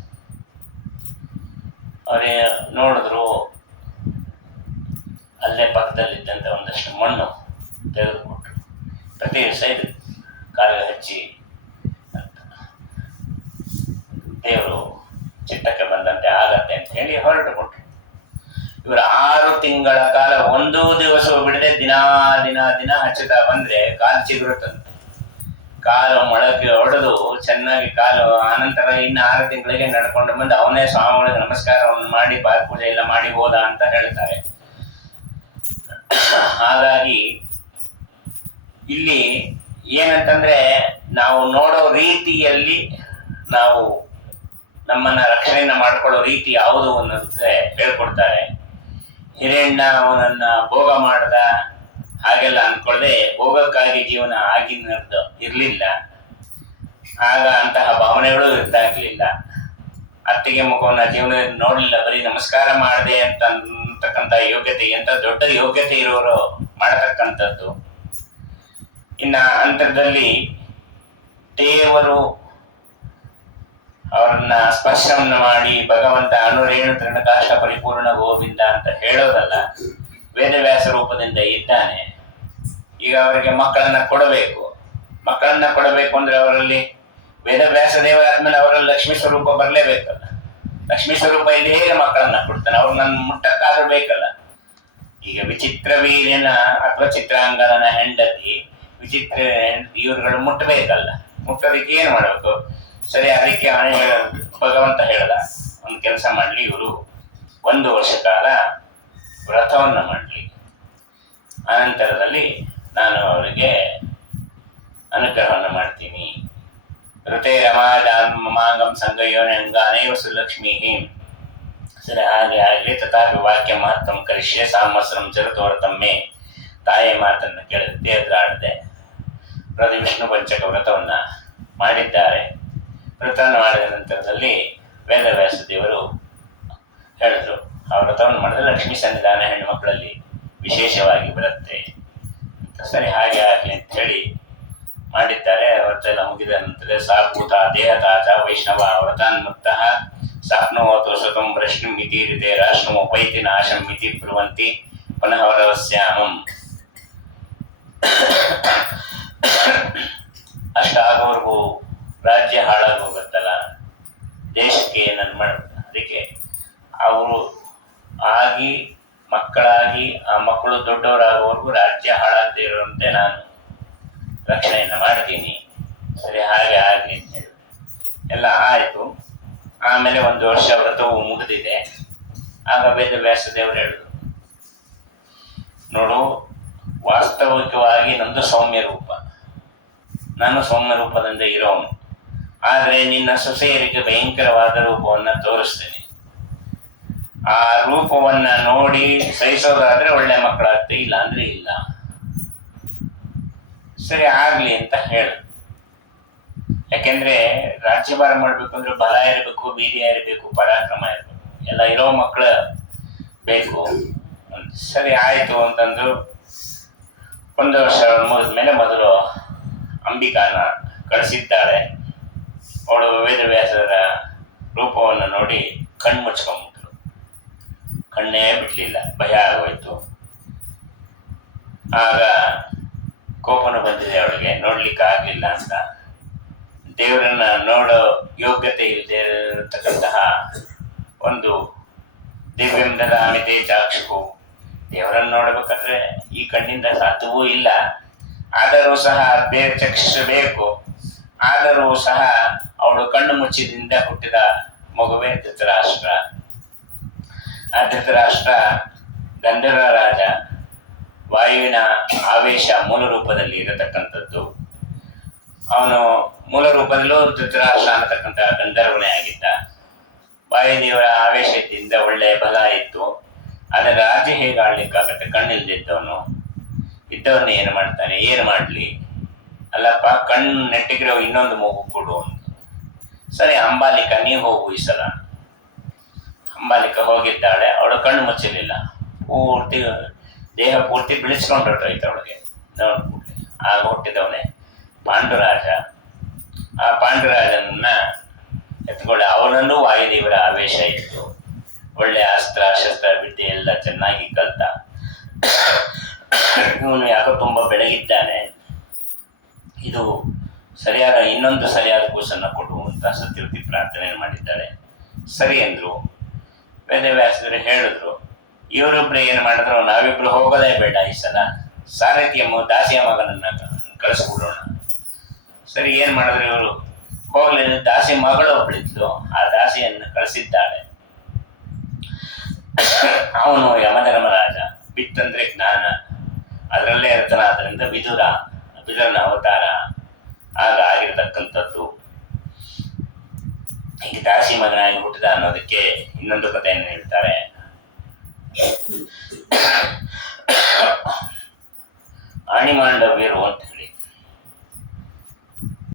ಅವರೇ ನೋಡಿದ್ರು, ಅಲ್ಲೇ ಪಕ್ಕದಲ್ಲಿದ್ದಂಥ ಒಂದಷ್ಟು ಮಣ್ಣು ತೆಗೆದುಕೊಟ್ರು. ಪ್ರತಿ ದಿವಸ ಇದು ಕಾಲಿಗೆ ಹಚ್ಚಿ ಅಂತ. ದೇವರು ಚಿತ್ತಕ್ಕೆ ಬಂದಂತೆ ಆಗತ್ತೆ ಅಂತ ಹೇಳಿ ಹೊರಟು ಕೊಟ್ರು. ಇವರು 6 ತಿಂಗಳ ಕಾಲ ಒಂದೂ ದಿವಸ ಬಿಡದೆ ದಿನ ಹಚ್ಚುತ್ತಾ ಬಂದ್ರೆ ಕಾಲು ಚಿಗುರುತ್ತಂತೆ. ಕಾಲು ಮೊಳಕೆ ಹೊಡೆದು ಚೆನ್ನಾಗಿ ಕಾಲು. ಆನಂತರ ಇನ್ನು 6 ತಿಂಗಳಿಗೆ ನಡ್ಕೊಂಡು ಬಂದು ಅವನೇ ಸ್ವಾಮಿಗಳಿಗೆ ನಮಸ್ಕಾರವನ್ನು ಮಾಡಿ ಪೂಜೆ ಎಲ್ಲ ಮಾಡಿ ಹೋದ ಅಂತ ಹೇಳ್ತಾರೆ. ಹಾಗಾಗಿ ಇಲ್ಲಿ ಏನಂತಂದ್ರೆ, ನಾವು ನೋಡೋ ರೀತಿಯಲ್ಲಿ ನಾವು ನಮ್ಮನ್ನ ರಕ್ಷಣೆಯನ್ನ ಮಾಡ್ಕೊಳ್ಳೋ ರೀತಿ ಯಾವುದು ಅನ್ನೋದಕ್ಕೆ ಹೇಳ್ಕೊಡ್ತಾರೆ. ಹಿರಣ್ಯ ಅವನನ್ನ ಭೋಗ ಮಾಡ್ದ ಹಾಗೆಲ್ಲ ಅನ್ಕೊಳ್ಳದೆ, ಭೋಗಕ್ಕಾಗಿ ಜೀವನ ಆಗಿನದ್ದು ಇರ್ಲಿಲ್ಲ. ಆಗ ಅಂತಹ ಭಾವನೆಗಳು ಇರ್ತಾಗ್ಲಿಲ್ಲ. ಅತ್ತಿಗೆ ಮುಖವನ್ನ ಜೀವನದಲ್ಲಿ ನೋಡ್ಲಿಲ್ಲ, ಬರೀ ನಮಸ್ಕಾರ ಮಾಡಿದೆ ಅಂತಕ್ಕಂಥ ಯೋಗ್ಯತೆ, ಎಂತ ದೊಡ್ಡ ಯೋಗ್ಯತೆ ಇರೋರು ಮಾಡತಕ್ಕಂಥದ್ದು. ಇನ್ನ ಅಂತರದಲ್ಲಿ ದೇವರು ಅವರನ್ನ ಸ್ಪರ್ಶವನ್ನ ಮಾಡಿ ಭಗವಂತ ಅನುರೇಣು ತೃಣಕಾಷ್ಟ ಪರಿಪೂರ್ಣ ಗೋವಿಂದ ಅಂತ ಹೇಳೋದಲ್ಲ, ವೇದವ್ಯಾಸ ರೂಪದಿಂದ ಇದ್ದಾನೆ. ಈಗ ಅವರಿಗೆ ಮಕ್ಕಳನ್ನ ಕೊಡಬೇಕು ಅಂದ್ರೆ ಅವರಲ್ಲಿ ವೇದವ್ಯಾಸ ದೇವರಾದ್ಮೇಲೆ ಅವರಲ್ಲಿ ಲಕ್ಷ್ಮೀ ಸ್ವರೂಪ ಬರಲೇಬೇಕಲ್ಲ. ಲಕ್ಷ್ಮೀ ಸ್ವರೂಪ ಇಲ್ಲಿ ಹೇಗೆ ಮಕ್ಕಳನ್ನ ಕೊಡ್ತಾನೆ? ಅವ್ರು ನನ್ನ ಮುಟ್ಟಕ್ಕಾದ್ರೂ ಬೇಕಲ್ಲ. ಈಗ ವಿಚಿತ್ರ ವೀರ್ಯನ ಅಥವಾ ಚಿತ್ರಾಂಗದನ ಹೆಂಡತಿ ವಿಚಿತ್ರ ಇವ್ರುಗಳು ಮುಟ್ಟಬೇಕಲ್ಲ. ಮುಟ್ಟೋದಕ್ಕೆ ಏನ್ ಮಾಡ್ಬೇಕು? ಸರಿ, ಅದಕ್ಕೆ ಭಗವಂತ ಹೇಳ್ದ, ಒಂದು ಕೆಲಸ ಮಾಡ್ಲಿ, ಇವರು 1 ವರ್ಷ ಕಾಲ ವ್ರತವನ್ನ ಮಾಡ್ಲಿ, ಅನಂತರದಲ್ಲಿ ನಾನು ಅವರಿಗೆ ಅನುಗ್ರಹವನ್ನು ಮಾಡ್ತೀನಿ. ಋತೆ ರಮಾಂಗಂ ಸಂಗಯೋನಂಗ ಅನೇವ ಸುಲಕ್ಷ್ಮೀ. ಸರಿ, ಹಾಗೆ ಆಗಲಿ. ತಥಾಪಿ ವಾಕ್ಯ ಮಹತ್ವಂ ಕರಿಷ್ಯೆ ಸಾಂವತ್ಸರಂ ಚರತೋರತಮ್ಮೆ. ತಾಯಿಯ ಮಾತನ್ನು ಕೇಳಿದ್ದೆ, ಎದುರಾಡದೆ ಪ್ರತಿ ವಿಷ್ಣು ಪಂಚಕ ವ್ರತವನ್ನ ಮಾಡಿದ್ದಾರೆ. ವ್ರತವನ್ನು ಮಾಡಿದ ನಂತರದಲ್ಲಿ ವೇದವ್ಯಾಸ ದೇವರು ಹೇಳಿದ್ರು, ಆ ವ್ರತವನ್ನು ಮಾಡಿದ್ರೆ ಲಕ್ಷ್ಮೀ ಸನ್ನಿಧಾನ ಹೆಣ್ಣು ಮಕ್ಕಳಲ್ಲಿ ವಿಶೇಷವಾಗಿ ಬರುತ್ತೆ ಅಂತ. ಸರಿ, ಹಾಗೆ ಆಗಲಿ ಅಂತ ಹೇಳಿ ಮಾಡಿದ್ದಾರೆ. ವ್ರತ ಎಲ್ಲ ಮುಗಿದ ನಂತರ ಸಾಕೂತ ದೇಹತಾಚ ವೈಷ್ಣವ ವ್ರತಾನ್ಮುಕ್ತ ಸಾಪ್ನೋತು ಸ್ವತಂ ವೃಷ್ಣು ಮಿತಿರಿತೆ ರಾಷ್ಟ್ರಮೋಪೈತಿ ನಾಶಂ ಮಿತಿ ಬ್ರುವಂತಿ ಪುನಃ ವರವಸ್ಯಾಮಂ. ಅಷ್ಟಾಗೋರ್ಗೂ ರಾಜ್ಯ ಹಾಳಾಗೋಗುತ್ತಲ್ಲ, ದೇಶಕ್ಕೆ ಏನನ್ನು ಮಾಡ್ಬೇಕು. ಅದಕ್ಕೆ ಅವರು ಆಗಿ ಮಕ್ಕಳಾಗಿ ಆ ಮಕ್ಕಳು ದೊಡ್ಡವರಾಗೋವರೆಗೂ ರಾಜ್ಯ ಹಾಳಾಗದೇ ಇರುವಂತೆ ನಾನು ರಕ್ಷಣೆಯನ್ನು ಮಾಡ್ತೀನಿ. ಸರಿ, ಹಾಗೆ ಆಗಲಿ ಅಂತ ಹೇಳಿ ಎಲ್ಲ ಆಯಿತು. ಆಮೇಲೆ 1 ವರ್ಷ ವ್ರತವು ಮುಗಿದಿದೆ. ಆಗ ವೇದವ್ಯಾಸ ದೇವರು ಹೇಳಿದ್ರು, ನೋಡು, ವಾಸ್ತವಿಕವಾಗಿ ನಂದು ಸೌಮ್ಯ ರೂಪ, ನಾನು ಸೌಮ್ಯ ರೂಪದಿಂದ ಇರೋನು. ಆದ್ರೆ ನಿನ್ನ ಸೊಸೆಯರಿಗೆ ಭಯಂಕರವಾದ ರೂಪವನ್ನ ತೋರಿಸ್ತೇನೆ. ಆ ರೂಪವನ್ನ ನೋಡಿ ಸಹಿಸೋದಾದ್ರೆ ಒಳ್ಳೆ ಮಕ್ಕಳಾಗ್ತದೆ, ಇಲ್ಲ ಅಂದ್ರೆ ಇಲ್ಲ. ಸರಿ ಆಗ್ಲಿ ಅಂತ ಹೇಳು. ಯಾಕೆಂದ್ರೆ ರಾಜ್ಯಭಾರ ಮಾಡ್ಬೇಕು ಅಂದ್ರೆ ಬಲ ಇರಬೇಕು, ವೀರ್ಯ ಇರಬೇಕು, ಪರಾಕ್ರಮ ಇರಬೇಕು, ಎಲ್ಲ ಇರೋ ಮಕ್ಕಳು ಬೇಕು. ಸರಿ ಆಯ್ತು ಅಂತಂದು 1 ವರ್ಷ ಮುಗಿದ್ಮೇಲೆ ಮೊದಲು ಅಂಬಿಕಾನ ಕಳಿಸಿದ್ದಾಳೆ. ಅವಳು ವೇದವ್ಯಾಸರ ರೂಪವನ್ನು ನೋಡಿ ಕಣ್ಣು ಮುಚ್ಕೊಂಡ್ಬಿಟ್ರು. ಕಣ್ಣೇ ಬಿಡ್ಲಿಲ್ಲ, ಭಯ ಆಗೋಯ್ತು. ಆಗ ಕೋಪನು ಬಂದಿದೆ ಅವಳಿಗೆ, ನೋಡ್ಲಿಕ್ಕೆ ಆಗ್ಲಿಲ್ಲ ಅಂತ. ದೇವರನ್ನ ನೋಡೋ ಯೋಗ್ಯತೆ ಇಲ್ಲದೆ ಇರತಕ್ಕಂತಹ ಒಂದು ದಿವ್ಯಂ ದದಾಮಿ ಚಾಕ್ಷು, ದೇವರನ್ನು ನೋಡ್ಬೇಕಾದ್ರೆ ಈ ಕಣ್ಣಿಂದ ಸಾಧ್ಯವೂ ಇಲ್ಲ. ಆದರೂ ಸಹ ಬೇರೆ ಚಕ್ಷು ಬೇಕು. ಆದರೂ ಸಹ ಅವಳು ಕಣ್ಣು ಮುಚ್ಚಿದಿಂದ ಹುಟ್ಟಿದ ಮಗುವೇ ಧೃತರಾಷ್ಟ್ರ. ಆ ಧೃತರಾಷ್ಟ್ರ ಗಂಧರ್ವ ರಾಜ, ವಾಯುವಿನ ಆವೇಶ ಮೂಲ ರೂಪದಲ್ಲಿ ಇರತಕ್ಕಂಥದ್ದು. ಅವನು ಮೂಲ ರೂಪದಲ್ಲೂ ಧೃತರಾಷ್ಟ್ರ ಅನ್ನತಕ್ಕಂಥ ಗಂಧರ್ವನೇ ಆಗಿದ್ದ. ವಾಯುದೇವರ ಆವೇಶದಿಂದ ಒಳ್ಳೆ ಬಲ ಇತ್ತು. ಆದರೆ ರಾಜ್ಯ ಹೇಗೆ ಆಳ್ಲಿಕ್ಕಾಗತ್ತೆ? ಕಣ್ಣಿಲ್ದಿದ್ದವನು ಇದ್ದವನ್ನ ಏನು ಮಾಡ್ತಾನೆ? ಏನು ಮಾಡ್ಲಿ? ಅಲ್ಲಪ್ಪ, ಕಣ್ಣು ನೆಟ್ಟಿಗಿರೋ ಇನ್ನೊಂದು ಮಗು ಕೊಡು ಅಂತ. ಸರಿ, ಅಂಬಾಲಿಕ ನೀವು ಹೋಗು ಈ ಸಲ. ಅಂಬಾಲಿಕ ಹೋಗಿದ್ದಾಳೆ. ಅವಳು ಕಣ್ಣು ಮುಚ್ಚಲಿಲ್ಲ, ಪೂರ್ತಿ ದೇಹ ಪೂರ್ತಿ ಬಿಳಿಸ್ಕೊಂಡು ಹೊರಟೋಯ್ತು ಅವಳಿಗೆ. ನೋಡ್ಬಿಡ್ಲಿ, ಆಗ ಹುಟ್ಟಿದವನೇ ಪಾಂಡುರಾಜ. ಆ ಪಾಂಡುರಾಜನನ್ನ ಎತ್ಕೊಳ್ಳಿ. ಅವನಲ್ಲೂ ವಾಯುದೇವರ ಆವೇಶ ಇತ್ತು. ಒಳ್ಳೆ ಅಸ್ತ್ರ ಶಸ್ತ್ರ ವಿದ್ಯೆ ಎಲ್ಲ ಚೆನ್ನಾಗಿ ಕಲ್ತ. ಇವನು ಯಾಕೋ ತುಂಬ ಬೆಳಗಿದ್ದಾನೆ, ಇದು ಸರಿಯಾದ ಇನ್ನೊಂದು ಸರಿಯಾದ ಕೂಸನ್ನು ಕೊಡು ಅಂತ ಸತ್ಯವತಿ ಪ್ರಾರ್ಥನೆ ಮಾಡಿದ್ದಾಳೆ. ಸರಿ ಅಂದ್ರು. ವೇದವ್ಯಾಸರು ಹೇಳಿದ್ರು, ಇವರೊಬ್ರು ಏನು ಮಾಡಿದ್ರು, ನಾವಿಬ್ರು ಹೋಗೋದೇ ಬೇಡ, ಈ ಸಲ ಸಾರಥಿಯ ದಾಸಿಯ ಮಗನನ್ನ ಕಳಿಸ್ಬಿಡೋಣ. ಸರಿ, ಏನ್ ಮಾಡಿದ್ರು ಇವರು? ಹೋಗ್ಲಿ, ದಾಸಿ ಮಗಳು ಒಬ್ಳಿದ್ಲು, ಆ ದಾಸಿಯನ್ನು ಕಳಿಸಿದ್ದಾಳೆ. ಅವನು ಯಮಧರ್ಮರಾಜ. ಬಿತ್ತಂದ್ರೆ ಜ್ಞಾನ, ಅದರಲ್ಲೇ ಇರ್ತಾನಾದ್ರಿಂದ ವಿದುರನ ಅವತಾರ ಆಗ ಆಗಿರತಕ್ಕಂಥದ್ದು. ಈಗ ದಾಸಿ ಮಗನಾಗಿ ಹುಟ್ಟಿದ ಅನ್ನೋದಕ್ಕೆ ಇನ್ನೊಂದು ಕಥೆಯನ್ನು ಹೇಳ್ತಾರೆ. ಆಣಿಮಾಂಡವ್ಯರು ಅಂತ